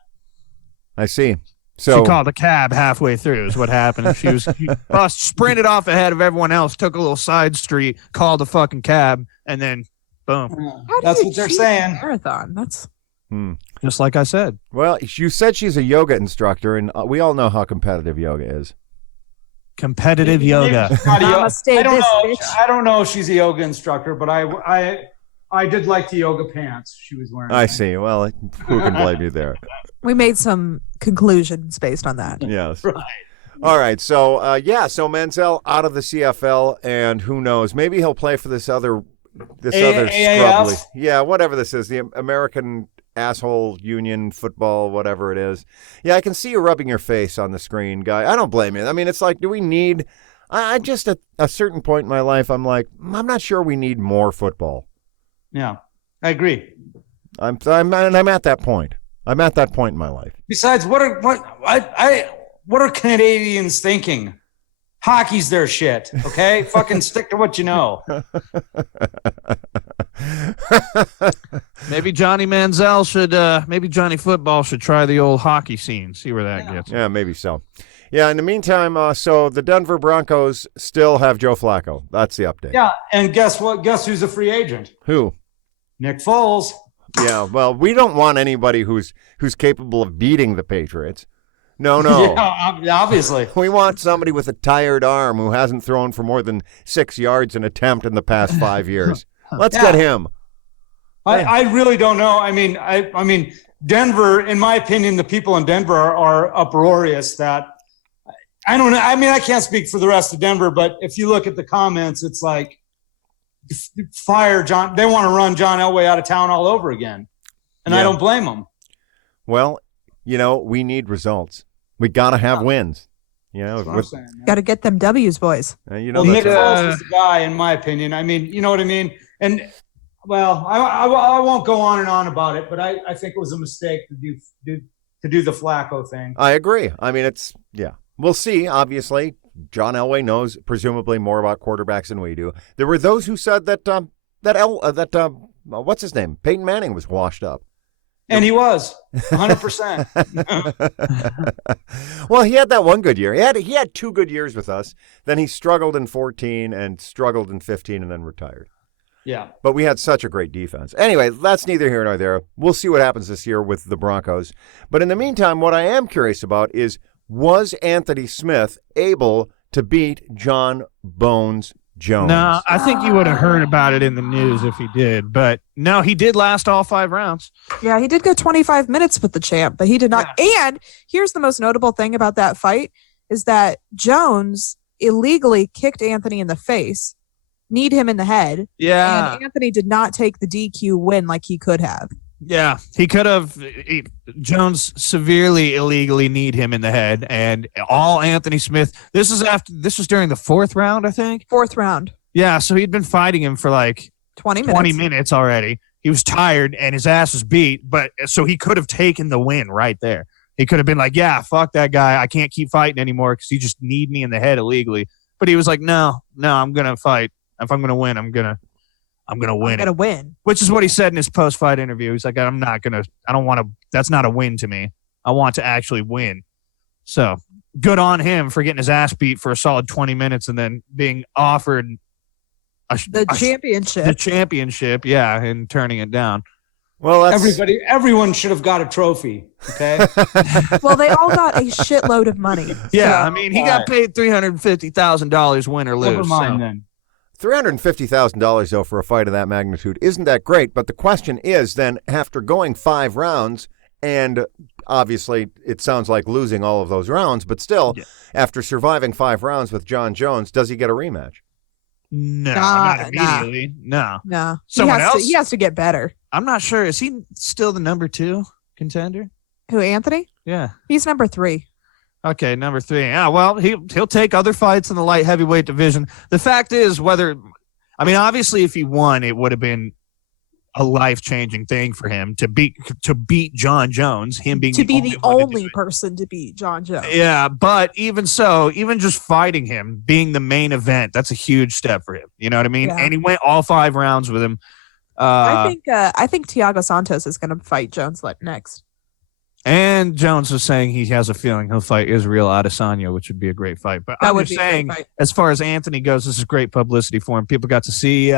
I see. So she called a cab halfway through is what happened. She sprinted off ahead of everyone else, took a little side street, called a fucking cab, and then boom. That's what they're saying. Marathon. That's just like I said. Well, you said she's a yoga instructor, and we all know how competitive yoga is. Competitive yoga. I don't know if she's a yoga instructor, but I did like the yoga pants she was wearing. I see. Well, who can blame you there? We made some conclusions based on that. Yes. Right. All right. So, so Manziel out of the CFL, and who knows? Maybe he'll play for this other scrub league. Yeah, whatever this is, the American Asshole Union Football, whatever it is. Yeah, I can see you rubbing your face on the screen, guy. I don't blame you. I mean, it's like, do we need? I just at a certain point in my life, I'm like, I'm not sure we need more football. Yeah, I agree. I'm at that point. I'm at that point in my life. Besides, what are Canadians thinking? Hockey's their shit. Okay, fucking stick to what you know. Maybe Johnny Manziel should. Maybe Johnny Football should try the old hockey scene. See where that gets. Yeah, maybe so. Yeah. In the meantime, so the Denver Broncos still have Joe Flacco. That's the update. Yeah, and guess what? Guess who's a free agent? Who? Nick Foles. Yeah, well, we don't want anybody who's capable of beating the Patriots. No. Yeah, obviously. We want somebody with a tired arm who hasn't thrown for more than 6 yards an attempt in the past 5 years. Let's get him. I really don't know. I mean, Denver, in my opinion, the people in Denver are uproarious that I don't know. I mean, I can't speak for the rest of Denver, but if you look at the comments, it's like, fire John. They want to run John Elway out of town all over again. And I don't blame them. Well, we need results. We got to have wins. Got to get them W's, boys. Nick Foles is the guy, in my opinion. I mean, you know what I mean? And, well, I won't go on and on about it, but I think it was a mistake to do the Flacco thing. I agree. I mean, we'll see, obviously. John Elway knows presumably more about quarterbacks than we do. There were those who said that what's his name? Peyton Manning was washed up. And he was 100%. Well, he had that one good year. He had 2 good years with us. Then he struggled in 14 and struggled in 15 and then retired. Yeah. But we had such a great defense. Anyway, that's neither here nor there. We'll see what happens this year with the Broncos. But in the meantime, what I am curious about is, was Anthony Smith able to beat John Bones Jones? No, I think you would have heard about it in the news if he did. But no, he did last all 5 rounds. Yeah, he did go 25 minutes with the champ, but he did not. Yeah. And here's the most notable thing about that fight is that Jones illegally kicked Anthony in the face, kneed him in the head. Yeah. And Anthony did not take the DQ win like he could have. Yeah, he could have. Jones severely illegally kneed him in the head, and all Anthony Smith. This was during the 4th round, I think. 4th round. Yeah, so he'd been fighting him for like 20 minutes already. He was tired and his ass was beat, but so he could have taken the win right there. He could have been like, "Yeah, fuck that guy. I can't keep fighting anymore because he just kneed me in the head illegally." But he was like, "No, I'm gonna fight. If I'm gonna win, I'm gonna win. Which is what he said in his post-fight interview. He's like, I don't want to, that's not a win to me. I want to actually win. So good on him for getting his ass beat for a solid 20 minutes and then being offered the championship. The championship, yeah, and turning it down. Well, everyone should have got a trophy. Okay. Well, they all got a shitload of money. Yeah, so, I mean, he got paid $350,000 win or lose. Never mind then. $350,000, though, for a fight of that magnitude isn't that great. But the question is then, after going 5 rounds, and obviously it sounds like losing all of those rounds, but still, after surviving 5 rounds with John Jones, does he get a rematch? No, not immediately. No. Someone else? He has to get better. I'm not sure. Is he still the number 2 contender? Who, Anthony? Yeah. He's number 3. Okay, number 3. Yeah, well, he'll take other fights in the light heavyweight division. The fact is, I mean, obviously, if he won, it would have been a life-changing thing for him to beat John Jones, him being to be the only person person to beat John Jones. Yeah, but even so, even just fighting him, being the main event, that's a huge step for him. You know what I mean? Yeah. And he went all 5 rounds with him. I think Thiago Santos is going to fight Jones next. And Jones was saying he has a feeling he'll fight Israel Adesanya, which would be a great fight. But I'm just saying, as far as Anthony goes, this is great publicity for him. People got to see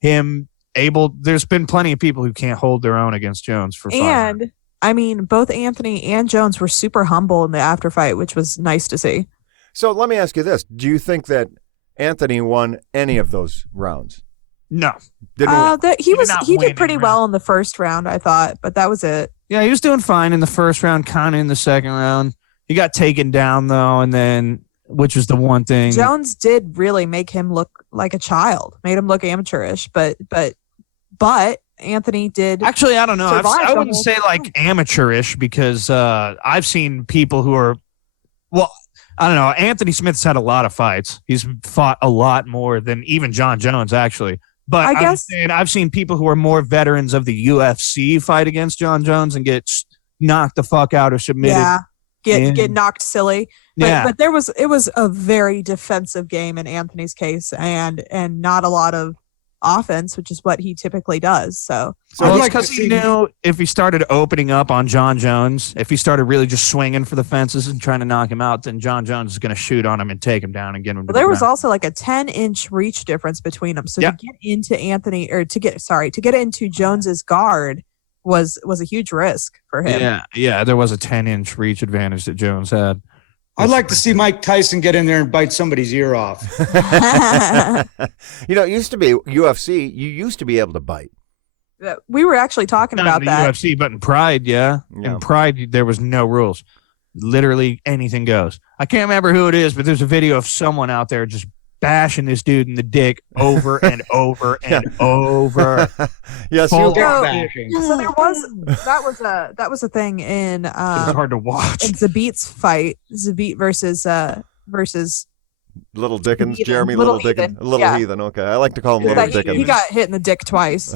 him able. There's been plenty of people who can't hold their own against Jones for 5 rounds. And I mean, both Anthony and Jones were super humble in the after fight, which was nice to see. So let me ask you this. Do you think that Anthony won any of those rounds? No. He did pretty well in the first round, I thought, but that was it. Yeah, he was doing fine in the first round, kind of in the second round. He got taken down, though, and then, which was the one thing. Jones did really make him look like a child, made him look amateurish, but Anthony did. Actually, I don't know. I wouldn't say like amateurish because I've seen people who are, well, I don't know. Anthony Smith's had a lot of fights. He's fought a lot more than even John Jones, actually. But I guess I've seen people who are more veterans of the UFC fight against John Jones and get knocked the fuck out or submitted. Yeah, get knocked silly. But Yeah. it was a very defensive game in Anthony's case, and not a lot of offense, which is what he typically does. So Well, like because to he see- knew if he started opening up on John Jones, if he started really just swinging for the fences and trying to knock him out, then John Jones is going to shoot on him and take him down and get him to there the was ground. also like a 10-inch reach difference between them. So Yeah. to get into to get into Jones's guard was a huge risk for him. Yeah, there was a 10-inch reach advantage that Jones had. I'd like to see Mike Tyson get in there and bite somebody's ear off. You know, it used to be UFC, you used to be able to bite. We were actually talking Not about in the that. UFC, but in Pride, yeah. Yeah. In Pride, there was no rules. Literally anything goes. I can't remember who it is, but there's a video of someone out there just bashing this dude in the dick over and over and over. Yes, Full you Dick on. bashing. So that was a thing in It was hard to watch. in Zabit's fight, Zabit versus Little Dickens, Heathen. Jeremy Little Little Dickens. Heathen. Little Yeah. Heathen, okay. I like to call him he Little got, Dickens. he got hit in the dick twice.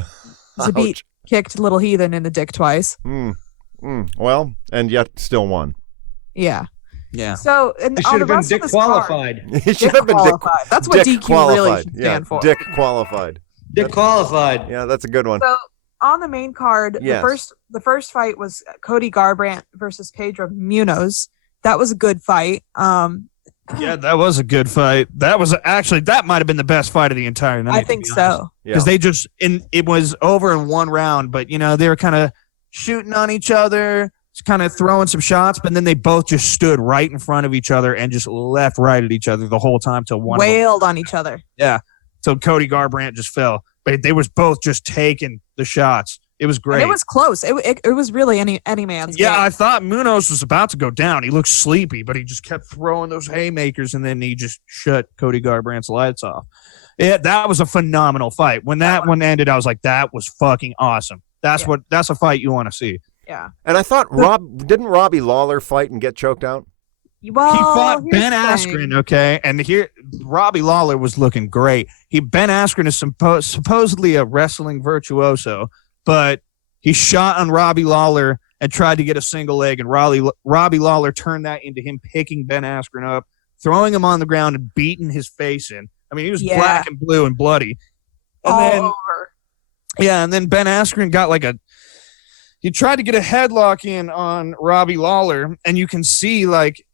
Zabit Ouch. kicked Little Heathen in the dick twice. Well, and yet still won. Yeah. Yeah. So and He on should the have been rest of dick this card- qualified. He should have been Dick qualified. That's what Dick DQ qualified. really should Yeah, stand for. Dick qualified. Dick qualified. Yeah, that's a good one. So on the main card, Yes. the first fight was Cody Garbrandt versus Pedro Munoz. That was a good fight. Yeah, that was a good fight. That might have been the best fight of the entire night. I think so. Yeah. Because it was over in one round, but they were kind of shooting on each other, kind of throwing some shots, but then they both just stood right in front of each other and just left, right at each other the whole time till one Wailed on each other. till Cody Garbrandt just fell. But they was both just taking the shots. It was great. And it was close. It was really any man's game. I thought Munoz was about to go down. He looked sleepy, but he just kept throwing those haymakers, and then he just shut Cody Garbrandt's lights off. That was a phenomenal fight. When that one ended, I was like, that was fucking awesome. That's a fight you want to see. Yeah. And I thought didn't Robbie Lawler fight and get choked out? Well, He fought here's Ben the Askren, thing. okay? And here, Robbie Lawler was looking great. Ben Askren is supposedly a wrestling virtuoso, but he shot on Robbie Lawler and tried to get a single leg, and Robbie Lawler turned that into him picking Ben Askren up, throwing him on the ground, and beating his face in. I mean, he was black and blue and bloody. And All then, over. yeah, and then Ben Askren got he tried to get a headlock in on Robbie Lawler, and you can see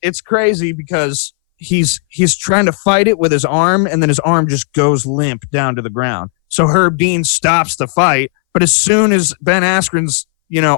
it's crazy because he's trying to fight it with his arm, and then his arm just goes limp down to the ground. So Herb Dean stops the fight, but as soon as Ben Askren's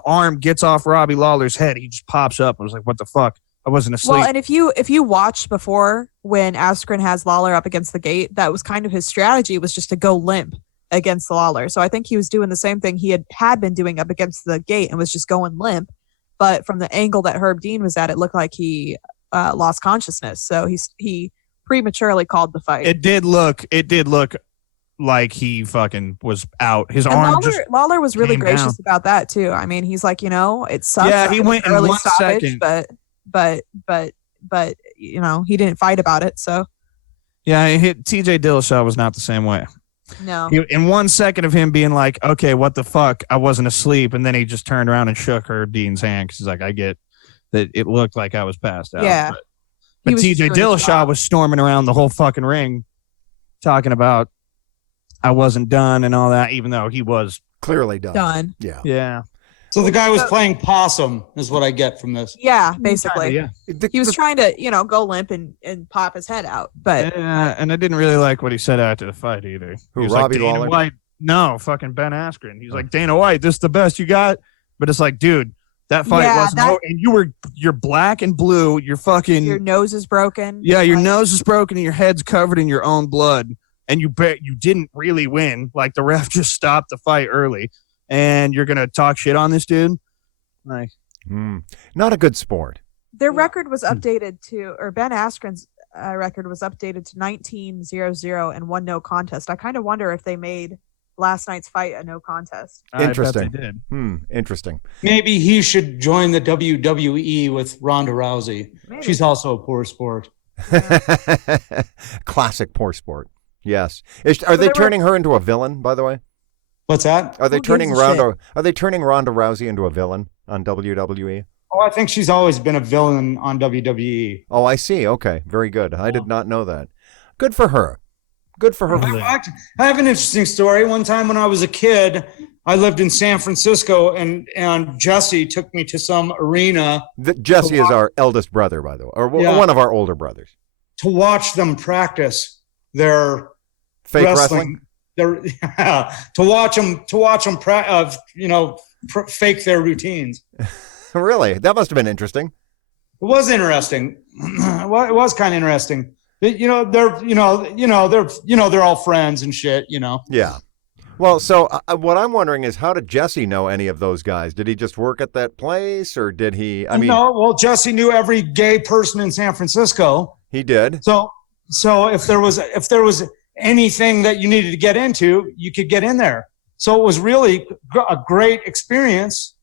arm gets off Robbie Lawler's head, he just pops up. I was like, what the fuck? I wasn't asleep. Well, and if you watched before when Askren has Lawler up against the gate, that was kind of his strategy, was just to go limp against Lawler. So I think he was doing the same thing he had been doing up against the gate and was just going limp. But from the angle that Herb Dean was at, it looked like he lost consciousness. So he prematurely called the fight. It did look like he fucking was out. His arm Lawler was really came gracious down. about that too. I mean, he's like, it sucks. Yeah, that he it was went in early 1 stoppage, second. but he didn't fight about it. So Yeah, TJ Dillashaw was not the same way. No. In 1 second of him being like, okay, what the fuck? I wasn't asleep. And then he just turned around and shook her Dean's hand because he's like, I get that it looked like I was passed out. Yeah. But He was TJ just doing his Dillashaw job. was storming around the whole fucking ring talking about I wasn't done and all that, even though he was. Clearly done. Done. Yeah. Yeah. So the guy was playing possum, is what I get from this. Yeah, basically. Yeah. He was trying to, go limp and pop his head out. But Yeah, and I didn't really like what he said after the fight either. Who, He was Robbie like, Dana Lawler? White? No, fucking Ben Askren. He's like, Dana White, this is the best you got? But it's like, dude, that fight Yeah, wasn't over. And you're black and blue. You're fucking. your nose is broken. Yeah, your Like, nose is broken and your head's covered in your own blood. And you didn't really win. Like, the ref just stopped the fight early. And you're going to talk shit on this dude? Like, Not a good sport. Their record was updated or Ben Askren's record was updated to 19-0-0 and 1 no contest. I kind of wonder if they made last night's fight a no contest. Interesting. I bet they did. Interesting. Maybe he should join the WWE with Ronda Rousey. Maybe. She's also a poor sport. Classic poor sport. Yes. Are they turning her into a villain, by the way? What's that? Are they Who turning gives a Ronda? Are they turning Ronda Rousey into a villain on WWE? Oh, I think she's always been a villain on WWE. Oh, I see. Okay, very good. I did not know that. Good for her. Good for her. I have an interesting story. One time when I was a kid, I lived in San Francisco, and Jesse took me to some arena Jesse is our eldest brother, by the way, or Yeah. one of our older brothers. to watch them practice their Fake wrestling. Their to watch them fake their routines. Really? That must have been interesting. It was interesting. It was kind of interesting. They're all friends and shit. Yeah. Well, so what I'm wondering is, how did Jesse know any of those guys? Did he just work at that place, or did he? I mean, no. Well, Jesse knew every gay person in San Francisco. he did. So if there was anything that you needed to get into, you could get in there. So it was really a great experience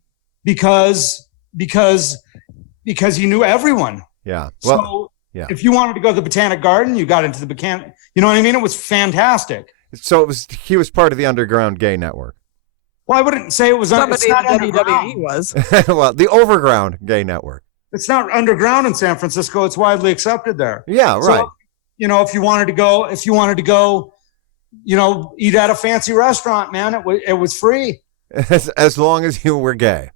because you knew everyone. Yeah. Well, So yeah. if you wanted to go to the Botanic Garden, you got into the Botanic. You know what I mean? It was fantastic. So he was part of the underground gay network. Well, I wouldn't say it was. It's Somebody not in WWE underground. was. Well, the overground gay network. It's not underground in San Francisco. It's widely accepted there. Yeah. Right. So, if you wanted to go, eat at a fancy restaurant, man, it was free. As long as you were gay.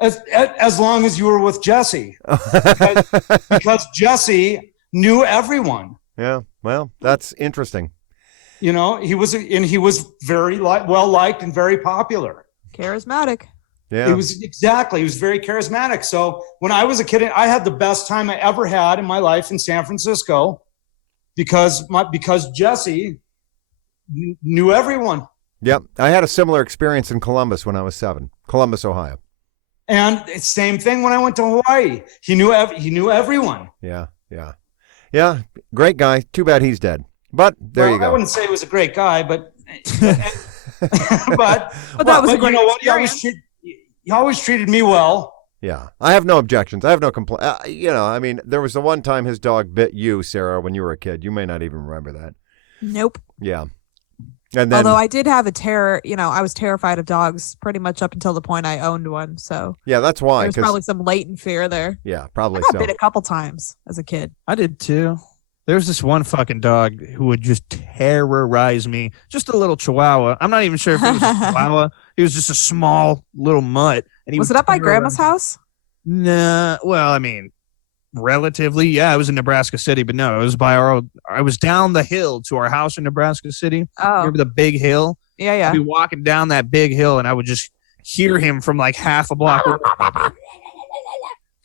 As long as you were with Jesse, because Jesse knew everyone. Yeah. Well, that's interesting. He was very well liked and very popular. Charismatic. Yeah. He was very charismatic. So when I was a kid, I had the best time I ever had in my life in San Francisco because Jesse knew everyone. Yep. I had a similar experience in Columbus when I was 7. Columbus, Ohio. And it's same thing when I went to Hawaii. He knew everyone. Yeah. Yeah. Yeah. Great guy. Too bad he's dead. But there you go. I wouldn't say he was a great guy, but but that was a you great know what? experience. He always treated me well. Yeah. I have no objections. I have no complaint. I mean, there was the one time his dog bit you, Sarah, when you were a kid. You may not even remember that. Nope. Yeah. And then, Although I did have I was terrified of dogs pretty much up until the point I owned one. So yeah, that's why. there's probably some latent fear there. Yeah, probably I got so. bit a couple times as a kid. I did too. There was this one fucking dog who would just terrorize me. Just a little chihuahua. I'm not even sure if he was a chihuahua. He was just a small little mutt. And he Was would it up by terrorize- Grandma's house? Nah. Well, I mean, relatively, yeah. It was in Nebraska City, but no, it was I was down the hill to our house in Nebraska City. Oh, Remember the big hill? yeah, I'd yeah. be walking down that big hill, and I would just hear him from like half a block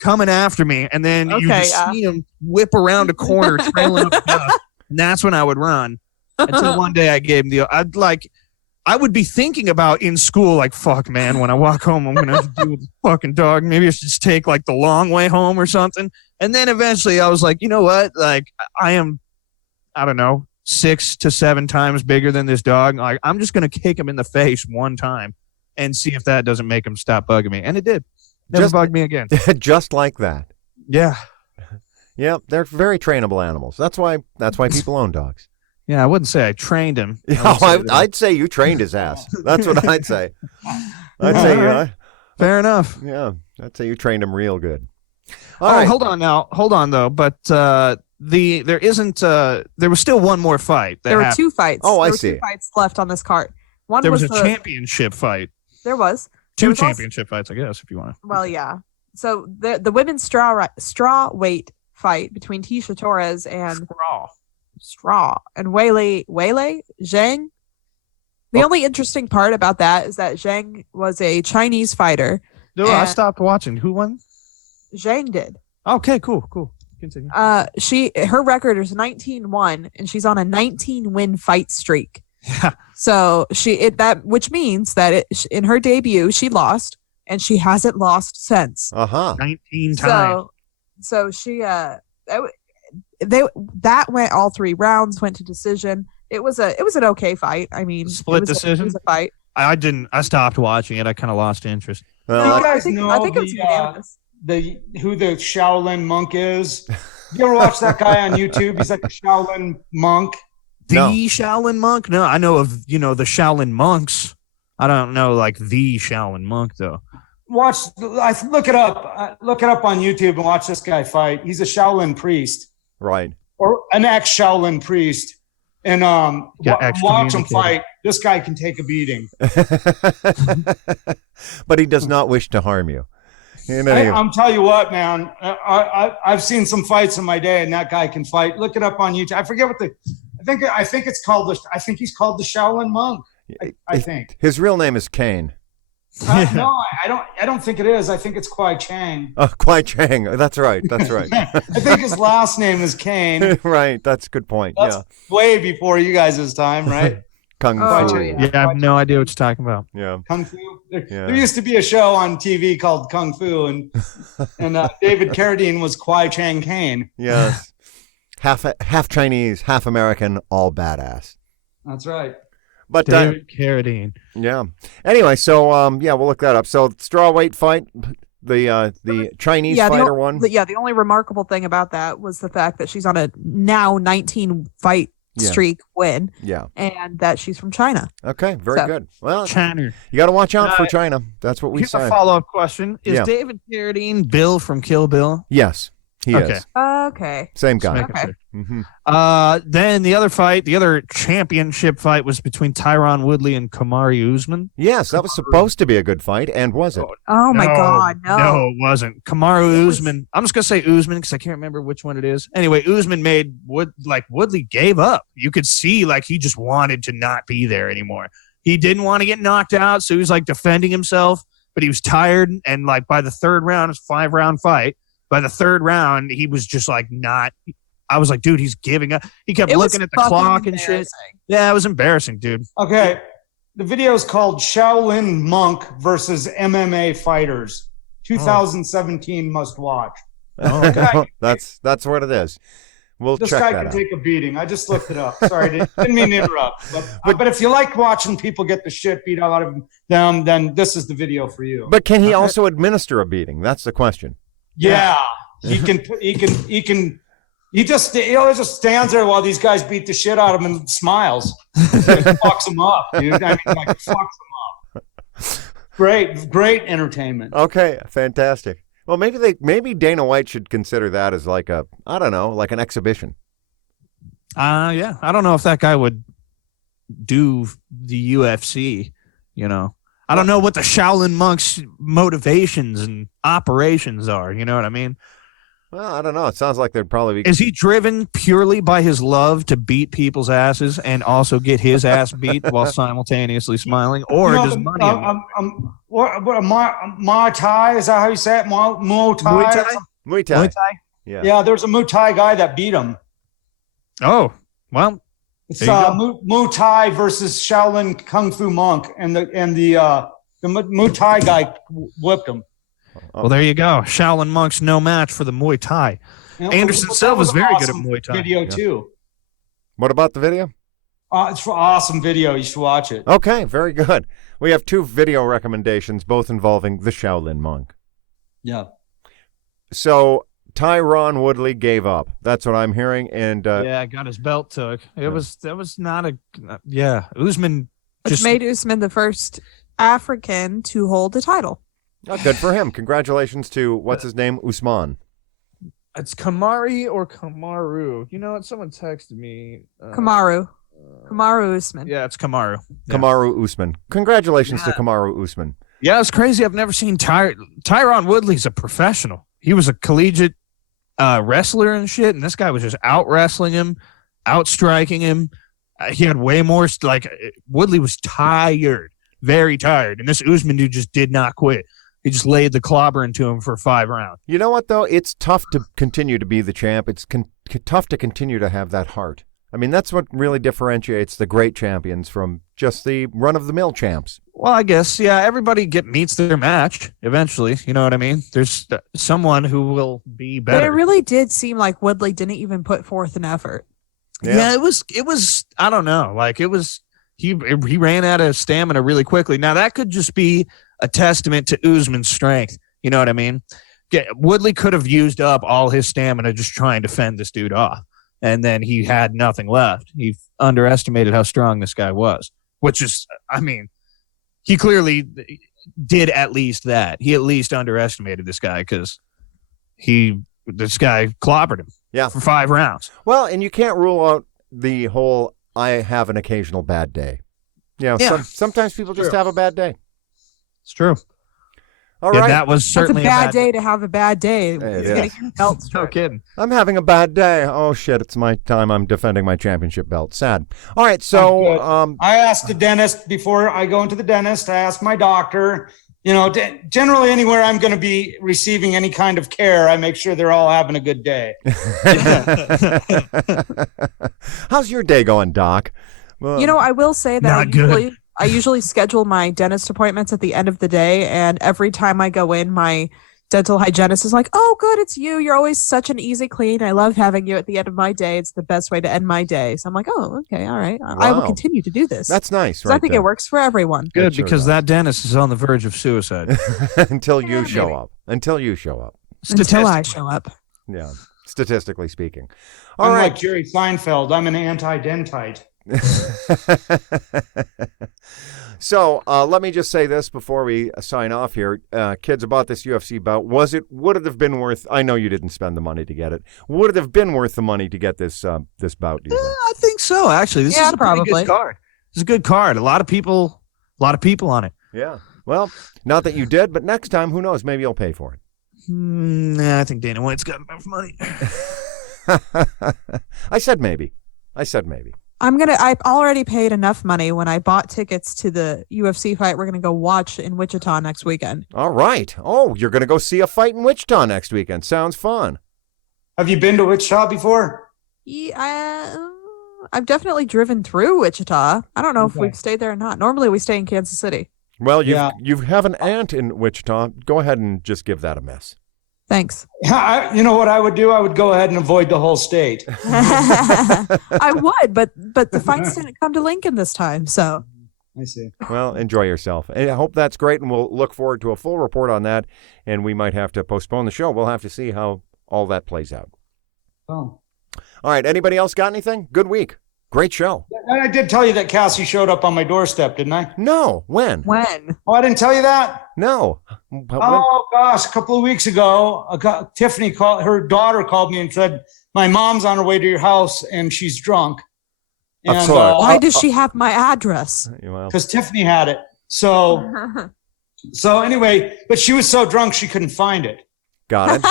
coming after me, and then you Okay, just yeah. see him whip around a corner, trailing up dust, and that's when I would run. Until one day I gave him I would be thinking about in school, like, fuck, man, when I walk home, I'm going to have to deal with this fucking dog. Maybe I should just take, like, the long way home or something. And then eventually I was like, you know what? Like, I am, I don't know, 6 to 7 times bigger than this dog. Like, I'm just going to kick him in the face one time and see if that doesn't make him stop bugging me. And it did. Never bugged me again. Just like that. Yeah. Yeah, they're very trainable animals. That's why people own dogs. Yeah, I wouldn't say I trained him. I'd say you trained his ass. That's what I'd say. I'd say fair enough. Yeah, I'd say you trained him real good. All right. Hold on though. But there was still one more fight. There were two fights. Oh, I there were see. Two fights left on this card. There was a championship fight. There was two championship fights, I guess, if you want to. Well, yeah. So the women's straw weight fight between Tisha Torres and Straw and Weili Zhang. The only interesting part about that is that Zhang was a Chinese fighter. No, I stopped watching. Who won? Zhang did. Okay, cool. Continue. Her record is 19-1, and she's on a 19-win fight streak. Yeah. So which means that in her debut she lost, and she hasn't lost since. 19 times. So she that went all 3 rounds, went to decision. It was an okay fight. I mean, split decision. It was a fight. I stopped watching it. I kind of lost interest. Well, you guys I think it's unanimous. Who the Shaolin monk is? You ever watch that guy on YouTube? He's like a Shaolin monk. Shaolin monk? No, I know of the Shaolin monks. I don't know like the Shaolin monk though. Look it up. Look it up on YouTube and watch this guy fight. He's a Shaolin priest, right? Or an ex-Shaolin priest. And watch him fight. This guy can take a beating. But he does not wish to harm you. I'm telling you what, man. I've seen some fights in my day, and that guy can fight. Look it up on YouTube. I forget what I think it's called. I think he's called the Shaolin monk. I think his real name is Kane. No, I don't think it is. I think it's Kwai Chang. Oh, Kwai Chang. That's right. I think his last name is Kane. Right. That's a good point. That's way before you guys' time, right? Kung Fu. Yeah, I have no idea what you're talking about. Yeah. Kung Fu. There used to be a show on TV called Kung Fu, and David Carradine was Kwai Chang Kane. Yes. Half Chinese, half American, all badass. That's right. But David Carradine. Yeah. Anyway, so we'll look that up. So strawweight fight, the Chinese fighter won. The only remarkable thing about that was the fact that she's on a now 19 fight streak win. Yeah. And that she's from China. Okay, very good. Well, China. You got to watch out for China. That's what we say. Here's a follow-up question. Is David Carradine Bill from Kill Bill? Yes. He is. Okay. Same guy. Okay. Mm-hmm. Then the other championship fight was between Tyron Woodley and Kamaru Usman. Yes, that was supposed to be a good fight, and was it? Oh my God, no. No, it wasn't. Kamaru Usman. I'm just gonna say Usman because I can't remember which one it is. Anyway, Usman made Woodley gave up. You could see like he just wanted to not be there anymore. He didn't want to get knocked out, so he was like defending himself, but he was tired. And like by the third round, it's a 5-round fight. By the third round, he was just like not. I was like, dude, he's giving up. He kept looking at the clock and shit. Yeah, it was embarrassing, dude. Okay. The video is called Shaolin Monk versus MMA Fighters. 2017 must watch. Oh, okay. That's what it is. We'll this check guy that can out. take a beating. I just looked it up. Sorry, didn't mean to interrupt. But if you like watching people get the shit beat out of them, then this is the video for you. But can he also administer a beating? That's the question. Yeah. He just stands there while these guys beat the shit out of him and smiles. Fucks him up, dude. I mean, like, fucks him up. Great entertainment. Okay, fantastic. Well, maybe Dana White should consider that as like an exhibition. Yeah. I don't know if that guy would do the UFC, I don't know what the Shaolin monks' motivations and operations are. You know what I mean? Well, I don't know. It sounds like they'd probably be. Is he driven purely by his love to beat people's asses and also get his ass beat while simultaneously smiling, or does money? Muay Thai, is that how you say it? Muay Thai. Muay Thai. Yeah. There's a Muay Thai guy that beat him. Oh well. It's Muay Thai versus Shaolin Kung Fu monk, and the Muay Thai guy whipped him. Well, there you go. Shaolin monks no match for the Muay Thai. Anderson Silva's very good at Muay Thai. Video too. What about the video? It's an awesome video. You should watch it. Okay, very good. We have 2 video recommendations, both involving the Shaolin monk. Yeah. So Tyron Woodley gave up. That's what I'm hearing. And yeah, got his belt took. That was not a Usman Which made Usman the first African to hold the title. Oh, good for him. Congratulations to what's his name, Usman. It's Kamari or Kamaru. You know what? Someone texted me. Kamaru Usman. Yeah, it's Kamaru. Yeah. Kamaru Usman. Congratulations to Kamaru Usman. Yeah, it's crazy. I've never seen Tyron Woodley's a professional. He was a collegiate wrestler and shit, and this guy was just out wrestling him, out striking him. He had way more. Woodley was tired, very tired, and this Usman dude just did not quit. He just laid the clobber into him for 5 rounds. You know what, though? It's tough to continue to be the champ. It's tough to continue to have that heart. I mean, that's what really differentiates the great champions from just the run-of-the-mill champs. Well, I guess, yeah, everybody meets their match eventually. You know what I mean? There's someone who will be better. But it really did seem like Woodley didn't even put forth an effort. Yeah, it was. I don't know. Like it was. He ran out of stamina really quickly. Now that could just be a testament to Usman's strength. You know what I mean? Woodley could have used up all his stamina just trying to fend this dude off, and then he had nothing left. He underestimated how strong this guy was, which is, I mean, he clearly did at least that. He at least underestimated this guy because this guy clobbered him for 5 rounds. Well, and you can't rule out the whole I have an occasional bad day. You know, sometimes people just have a bad day. It's true. All right. That was certainly a bad day to have a bad day. No kidding. I'm having a bad day. Oh, shit. It's my time. I'm defending my championship belt. Sad. All right. So I asked the dentist before I go into the dentist. I asked my doctor. You know, generally anywhere I'm going to be receiving any kind of care, I make sure they're all having a good day. How's your day going, Doc? Well, you know, I will say that I usually schedule my dentist appointments at the end of the day, and every time I go in, my dental hygienist is like, "Oh, good, it's you. You're always such an easy clean. I love having you at the end of my day. It's the best way to end my day." So I'm like, "Oh, okay, all right. I will continue to do this." That's nice, right? I think it works for everyone. Good, because that dentist is on the verge of suicide. Until you show up. Until you show up. Until I show up. Yeah, statistically speaking. All right, like Jerry Seinfeld, I'm an anti-dentite. So let me just say this before we sign off here. Kids, about this UFC bout, would it have been worth, I know you didn't spend the money to get it, would it have been worth the money to get this bout? Do you think? I think so, actually. This is a pretty good card. It's a good card. A lot of people on it. Yeah. Well, not that you did, but next time, who knows? Maybe you'll pay for it. Nah, I think Dana White's got enough money. I said maybe. I've already paid enough money when I bought tickets to the UFC fight we're going to go watch in Wichita next weekend. All right. Oh, you're going to go see a fight in Wichita next weekend. Sounds fun. Have you been to Wichita before? Yeah, I've definitely driven through Wichita. I don't know if we've stayed there or not. Normally we stay in Kansas City. Well, you have an aunt in Wichita. Go ahead and just give that a miss. Thanks. You know what I would do? I would go ahead and avoid the whole state. I would, but the fights didn't come to Lincoln this time, so. I see. Well, enjoy yourself. I hope that's great, and we'll look forward to a full report on that, and we might have to postpone the show. We'll have to see how all that plays out. Oh. All right, anybody else got anything? Good week. Great show. I did tell you that Cassie showed up on my doorstep, didn't I? No. When? Oh, I didn't tell you that? No. Oh, gosh. A couple of weeks ago, Tiffany her daughter called me and said, my mom's on her way to your house and she's drunk. And, why does she have my address? Because Tiffany had it. So anyway, but she was so drunk she couldn't find it. Got it.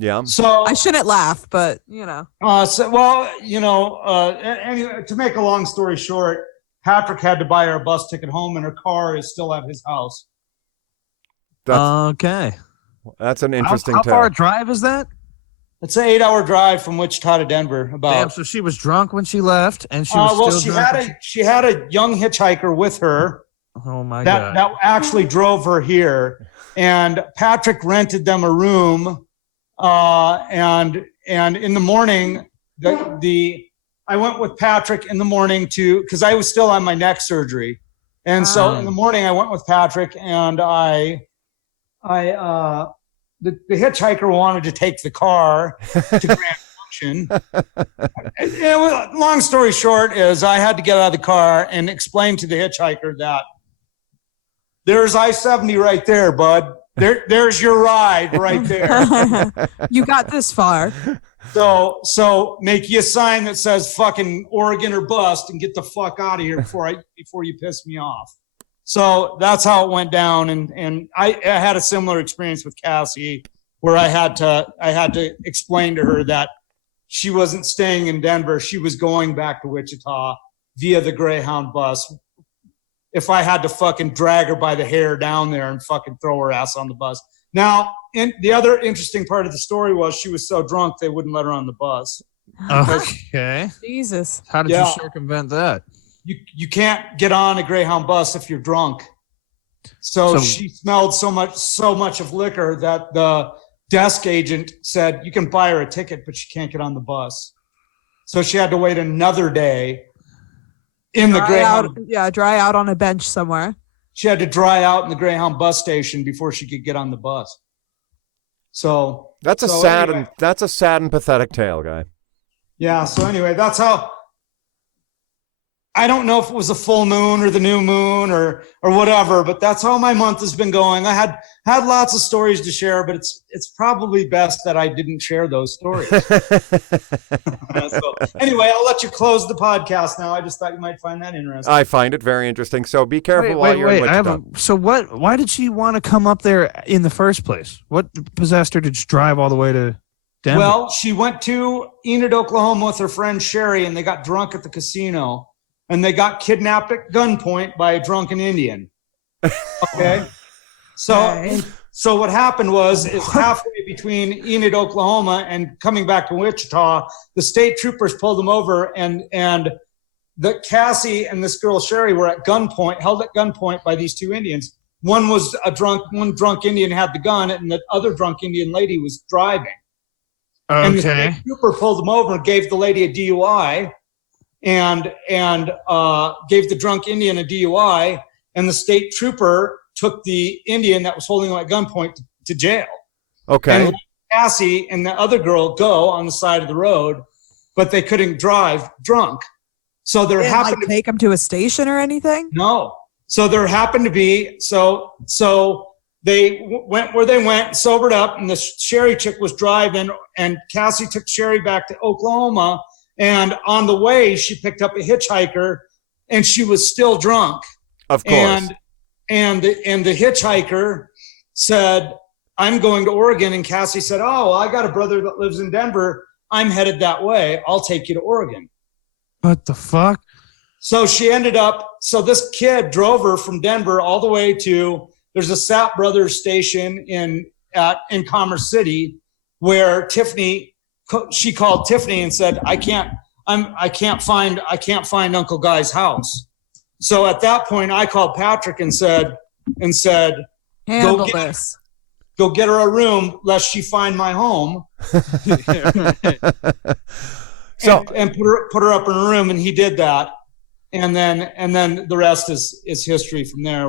Yeah. So I shouldn't laugh, but you know. Anyway, to make a long story short, Patrick had to buy her a bus ticket home, and her car is still at his house. Okay. That's an interesting. How far a drive is that? It's an 8-hour drive from Wichita to Denver. Damn, so she was drunk when she left, and she was still drunk. She had a young hitchhiker with her. Oh my God! That actually drove her here, and Patrick rented them a room. And in the morning, I went with Patrick in the morning because I was still on my neck surgery. And so in the morning I went with Patrick and I the hitchhiker wanted to take the car to Grand Junction. Long story short is I had to get out of the car and explain to the hitchhiker that there's I-70 right there, bud. There's your ride right there. You got this far. So make you a sign that says fucking Oregon or bust and get the fuck out of here before you piss me off. So that's how it went down. And I had a similar experience with Cassie where I had to explain to her that she wasn't staying in Denver. She was going back to Wichita via the Greyhound bus. If I had to fucking drag her by the hair down there and fucking throw her ass on the bus. Now, the other interesting part of the story was she was so drunk they wouldn't let her on the bus. Okay. Jesus. How did you circumvent that? You can't get on a Greyhound bus if you're drunk. So she smelled so much of liquor that the desk agent said, you can buy her a ticket, but she can't get on the bus. So she had to wait another day in the Greyhound. Dry out on a bench somewhere. She had to dry out in the Greyhound bus station before she could get on the bus. So that's a sad and pathetic tale, guy. Yeah. So anyway, that's how. I don't know if it was a full moon or the new moon or whatever, but that's how my month has been going. I had lots of stories to share, but it's probably best that I didn't share those stories. So anyway, I'll let you close the podcast now. I just thought you might find that interesting. I find it very interesting. So be careful while you're in Wichita. Why did she want to come up there in the first place? What possessed her to just drive all the way to Denver? Well, she went to Enid, Oklahoma with her friend Sherry, and they got drunk at the casino. And they got kidnapped at gunpoint by a drunken Indian. Okay. So what happened was halfway between Enid, Oklahoma and coming back to Wichita, the state troopers pulled them over and the Cassie and this girl Sherry were at gunpoint, held at gunpoint by these two Indians. One drunk Indian had the gun and the other drunk Indian lady was driving. Okay. And the state trooper pulled them over and gave the lady a DUI. And gave the drunk Indian a DUI, and the state trooper took the Indian that was holding him at gunpoint to jail. Okay. And let Cassie and the other girl go on the side of the road, but they couldn't drive drunk. So there happened to take them to a station or anything? No. So there happened to be so they went where they went, sobered up, and the Sherry chick was driving, and Cassie took Sherry back to Oklahoma. And on the way, she picked up a hitchhiker, and she was still drunk. Of course. And the hitchhiker said, "I'm going to Oregon." And Cassie said, "Oh, I got a brother that lives in Denver. I'm headed that way. I'll take you to Oregon." What the fuck? So she ended up. So this kid drove her from Denver all the way to. There's a Sapp Brothers station in Commerce City, where Tiffany. She called Tiffany and said, I can't find Uncle Guy's house. So at that point I called Patrick and said, handle go this. Go get her a room lest she find my home. So and put her up in a room, and he did that. And then the rest is history from there.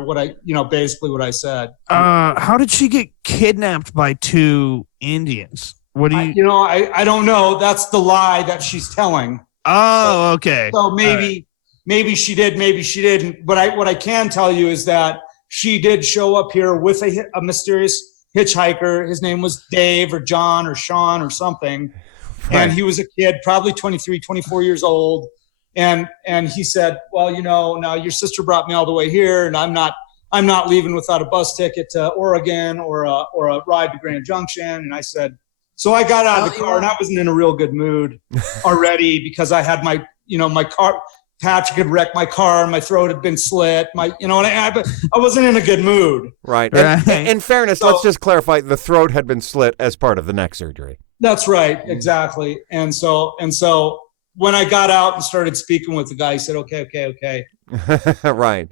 Basically what I said. How did she get kidnapped by two Indians? What do you? I don't know. That's the lie that she's telling. Oh, okay. So maybe she did, maybe she didn't. But what I can tell you is that she did show up here with a mysterious hitchhiker. His name was Dave or John or Sean or something. Right. And he was a kid, probably 23, 24 years old. And he said, well, now your sister brought me all the way here, and I'm not leaving without a bus ticket to Oregon or a ride to Grand Junction. And I said, so I got out of the car, and I wasn't in a real good mood already because I had my car. Patrick had wrecked my car. My throat had been slit. I wasn't in a good mood. Right. In fairness, let's just clarify: the throat had been slit as part of the neck surgery. That's right, exactly. And so when I got out and started speaking with the guy, he said, "Okay." Right.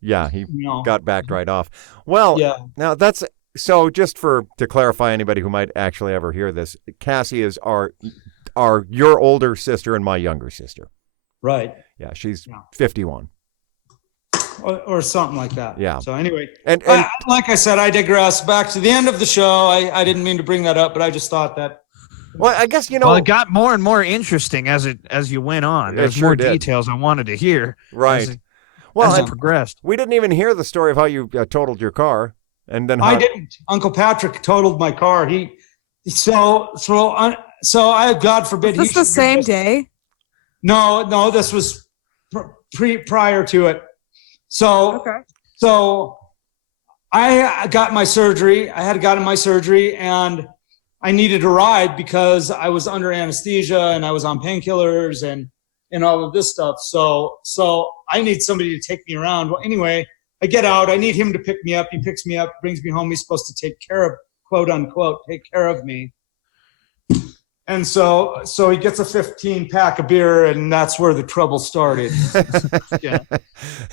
Yeah, he got backed right off. Well, yeah. Now that's. So just to clarify, anybody who might actually ever hear this, Cassie is your older sister and my younger sister. Right. Yeah, she's 51. or something like that. Yeah. So anyway, And like I said, I digress. Back to the end of the show. I didn't mean to bring that up, but I just thought that. well, I guess, you know. Well, it got more and more interesting as you went on. It There's sure more did. details I wanted to hear. Right. Well, as and it progressed. we didn't even hear the story of how you totaled your car. And then how, I didn't. Uncle Patrick totaled my car. So I, God forbid. Is this the same day? No, this was prior to it. So I got my surgery. I had gotten my surgery, and I needed a ride because I was under anesthesia and I was on painkillers and all of this stuff. So I need somebody to take me around. Well, anyway, I get out. I need him to pick me up. He picks me up, brings me home. He's supposed to take care of, quote unquote, take care of me. And so he gets a 15-pack of beer, and that's where the trouble started. Yeah.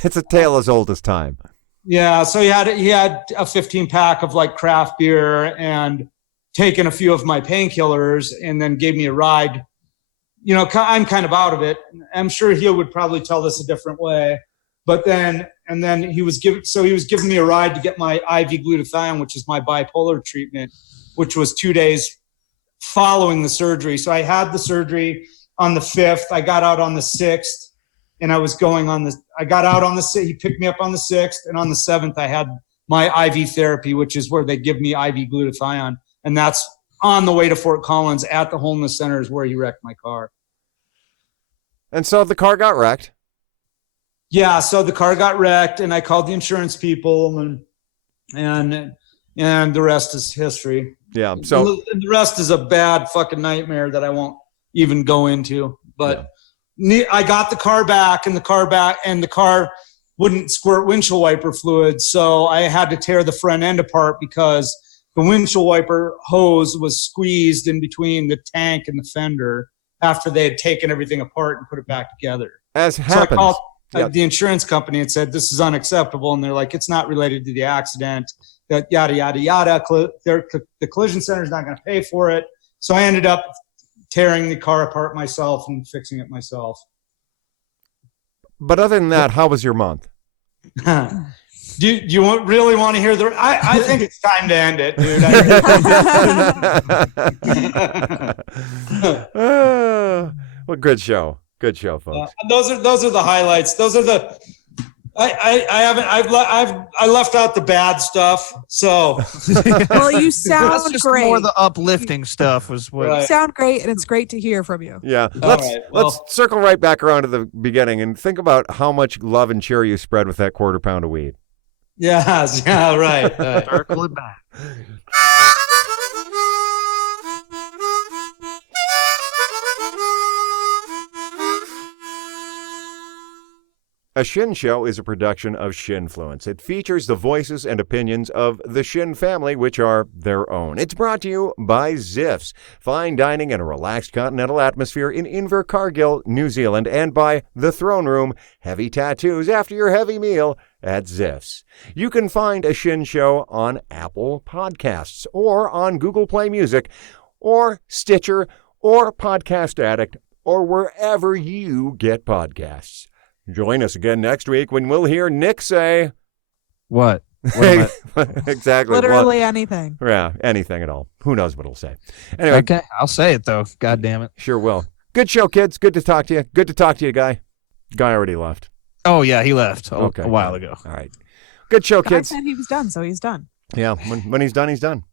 it's a tale as old as time. Yeah, so he had a 15-pack of like craft beer and taken a few of my painkillers, and then gave me a ride. You know, I'm kind of out of it. I'm sure he would probably tell this a different way, but then he was giving me a ride to get my IV glutathione, which is my bipolar treatment, which was 2 days following the surgery. So I had the surgery on the 5th. I got out on the 6th, and I got out on the 6th. He picked me up on the 6th, and on the 7th, I had my IV therapy, which is where they give me IV glutathione. And that's on the way to Fort Collins at the homeless center is where he wrecked my car. And so the car got wrecked. Yeah. So the car got wrecked, and I called the insurance people, and the rest is history. Yeah. So the rest is a bad fucking nightmare that I won't even go into. But I got the car back, and the car wouldn't squirt windshield wiper fluid. So I had to tear the front end apart because the windshield wiper hose was squeezed in between the tank and the fender after they had taken everything apart and put it back together. as So I happens. called the insurance company and said, this is unacceptable. And they're like, it's not related to the accident, that yada, yada, yada. The collision center is not going to pay for it. So I ended up tearing the car apart myself and fixing it myself. But other than that, how was your month? Do you really want to hear I think it's time to end it, dude. Well, good show. Good show, folks. Those are the highlights. Those are the. I left out the bad stuff. So Well, you That's sound just great. more the uplifting stuff was what. Right. You sound great, and it's great to hear from you. Yeah, All let's right, well- let's circle right back around to the beginning and think about how much love and cheer you spread with that quarter pound of weed. yes, yeah, right. Circle it back. A Shinn Show is a production of Shinfluence. It features the voices and opinions of the Shinn family, which are their own. It's brought to you by Ziffs, fine dining and a relaxed continental atmosphere in Invercargill, New Zealand, and by The Throne Room, heavy tattoos after your heavy meal at Ziffs. You can find a Shinn Show on Apple Podcasts or on Google Play Music or Stitcher or Podcast Addict or wherever you get podcasts. Join us again next week when we'll hear Nick say, What? exactly. Literally anything. Yeah, anything at all. Who knows what he'll say. Anyway, Okay, I'll say it though. God damn it. sure will. Good show, kids. Good to talk to you. Good to talk to you, Guy. Guy already left. Oh yeah, he left Okay. a while ago. All right. Good show, I kids. said he was done, so he's done. Yeah, when he's done, he's done.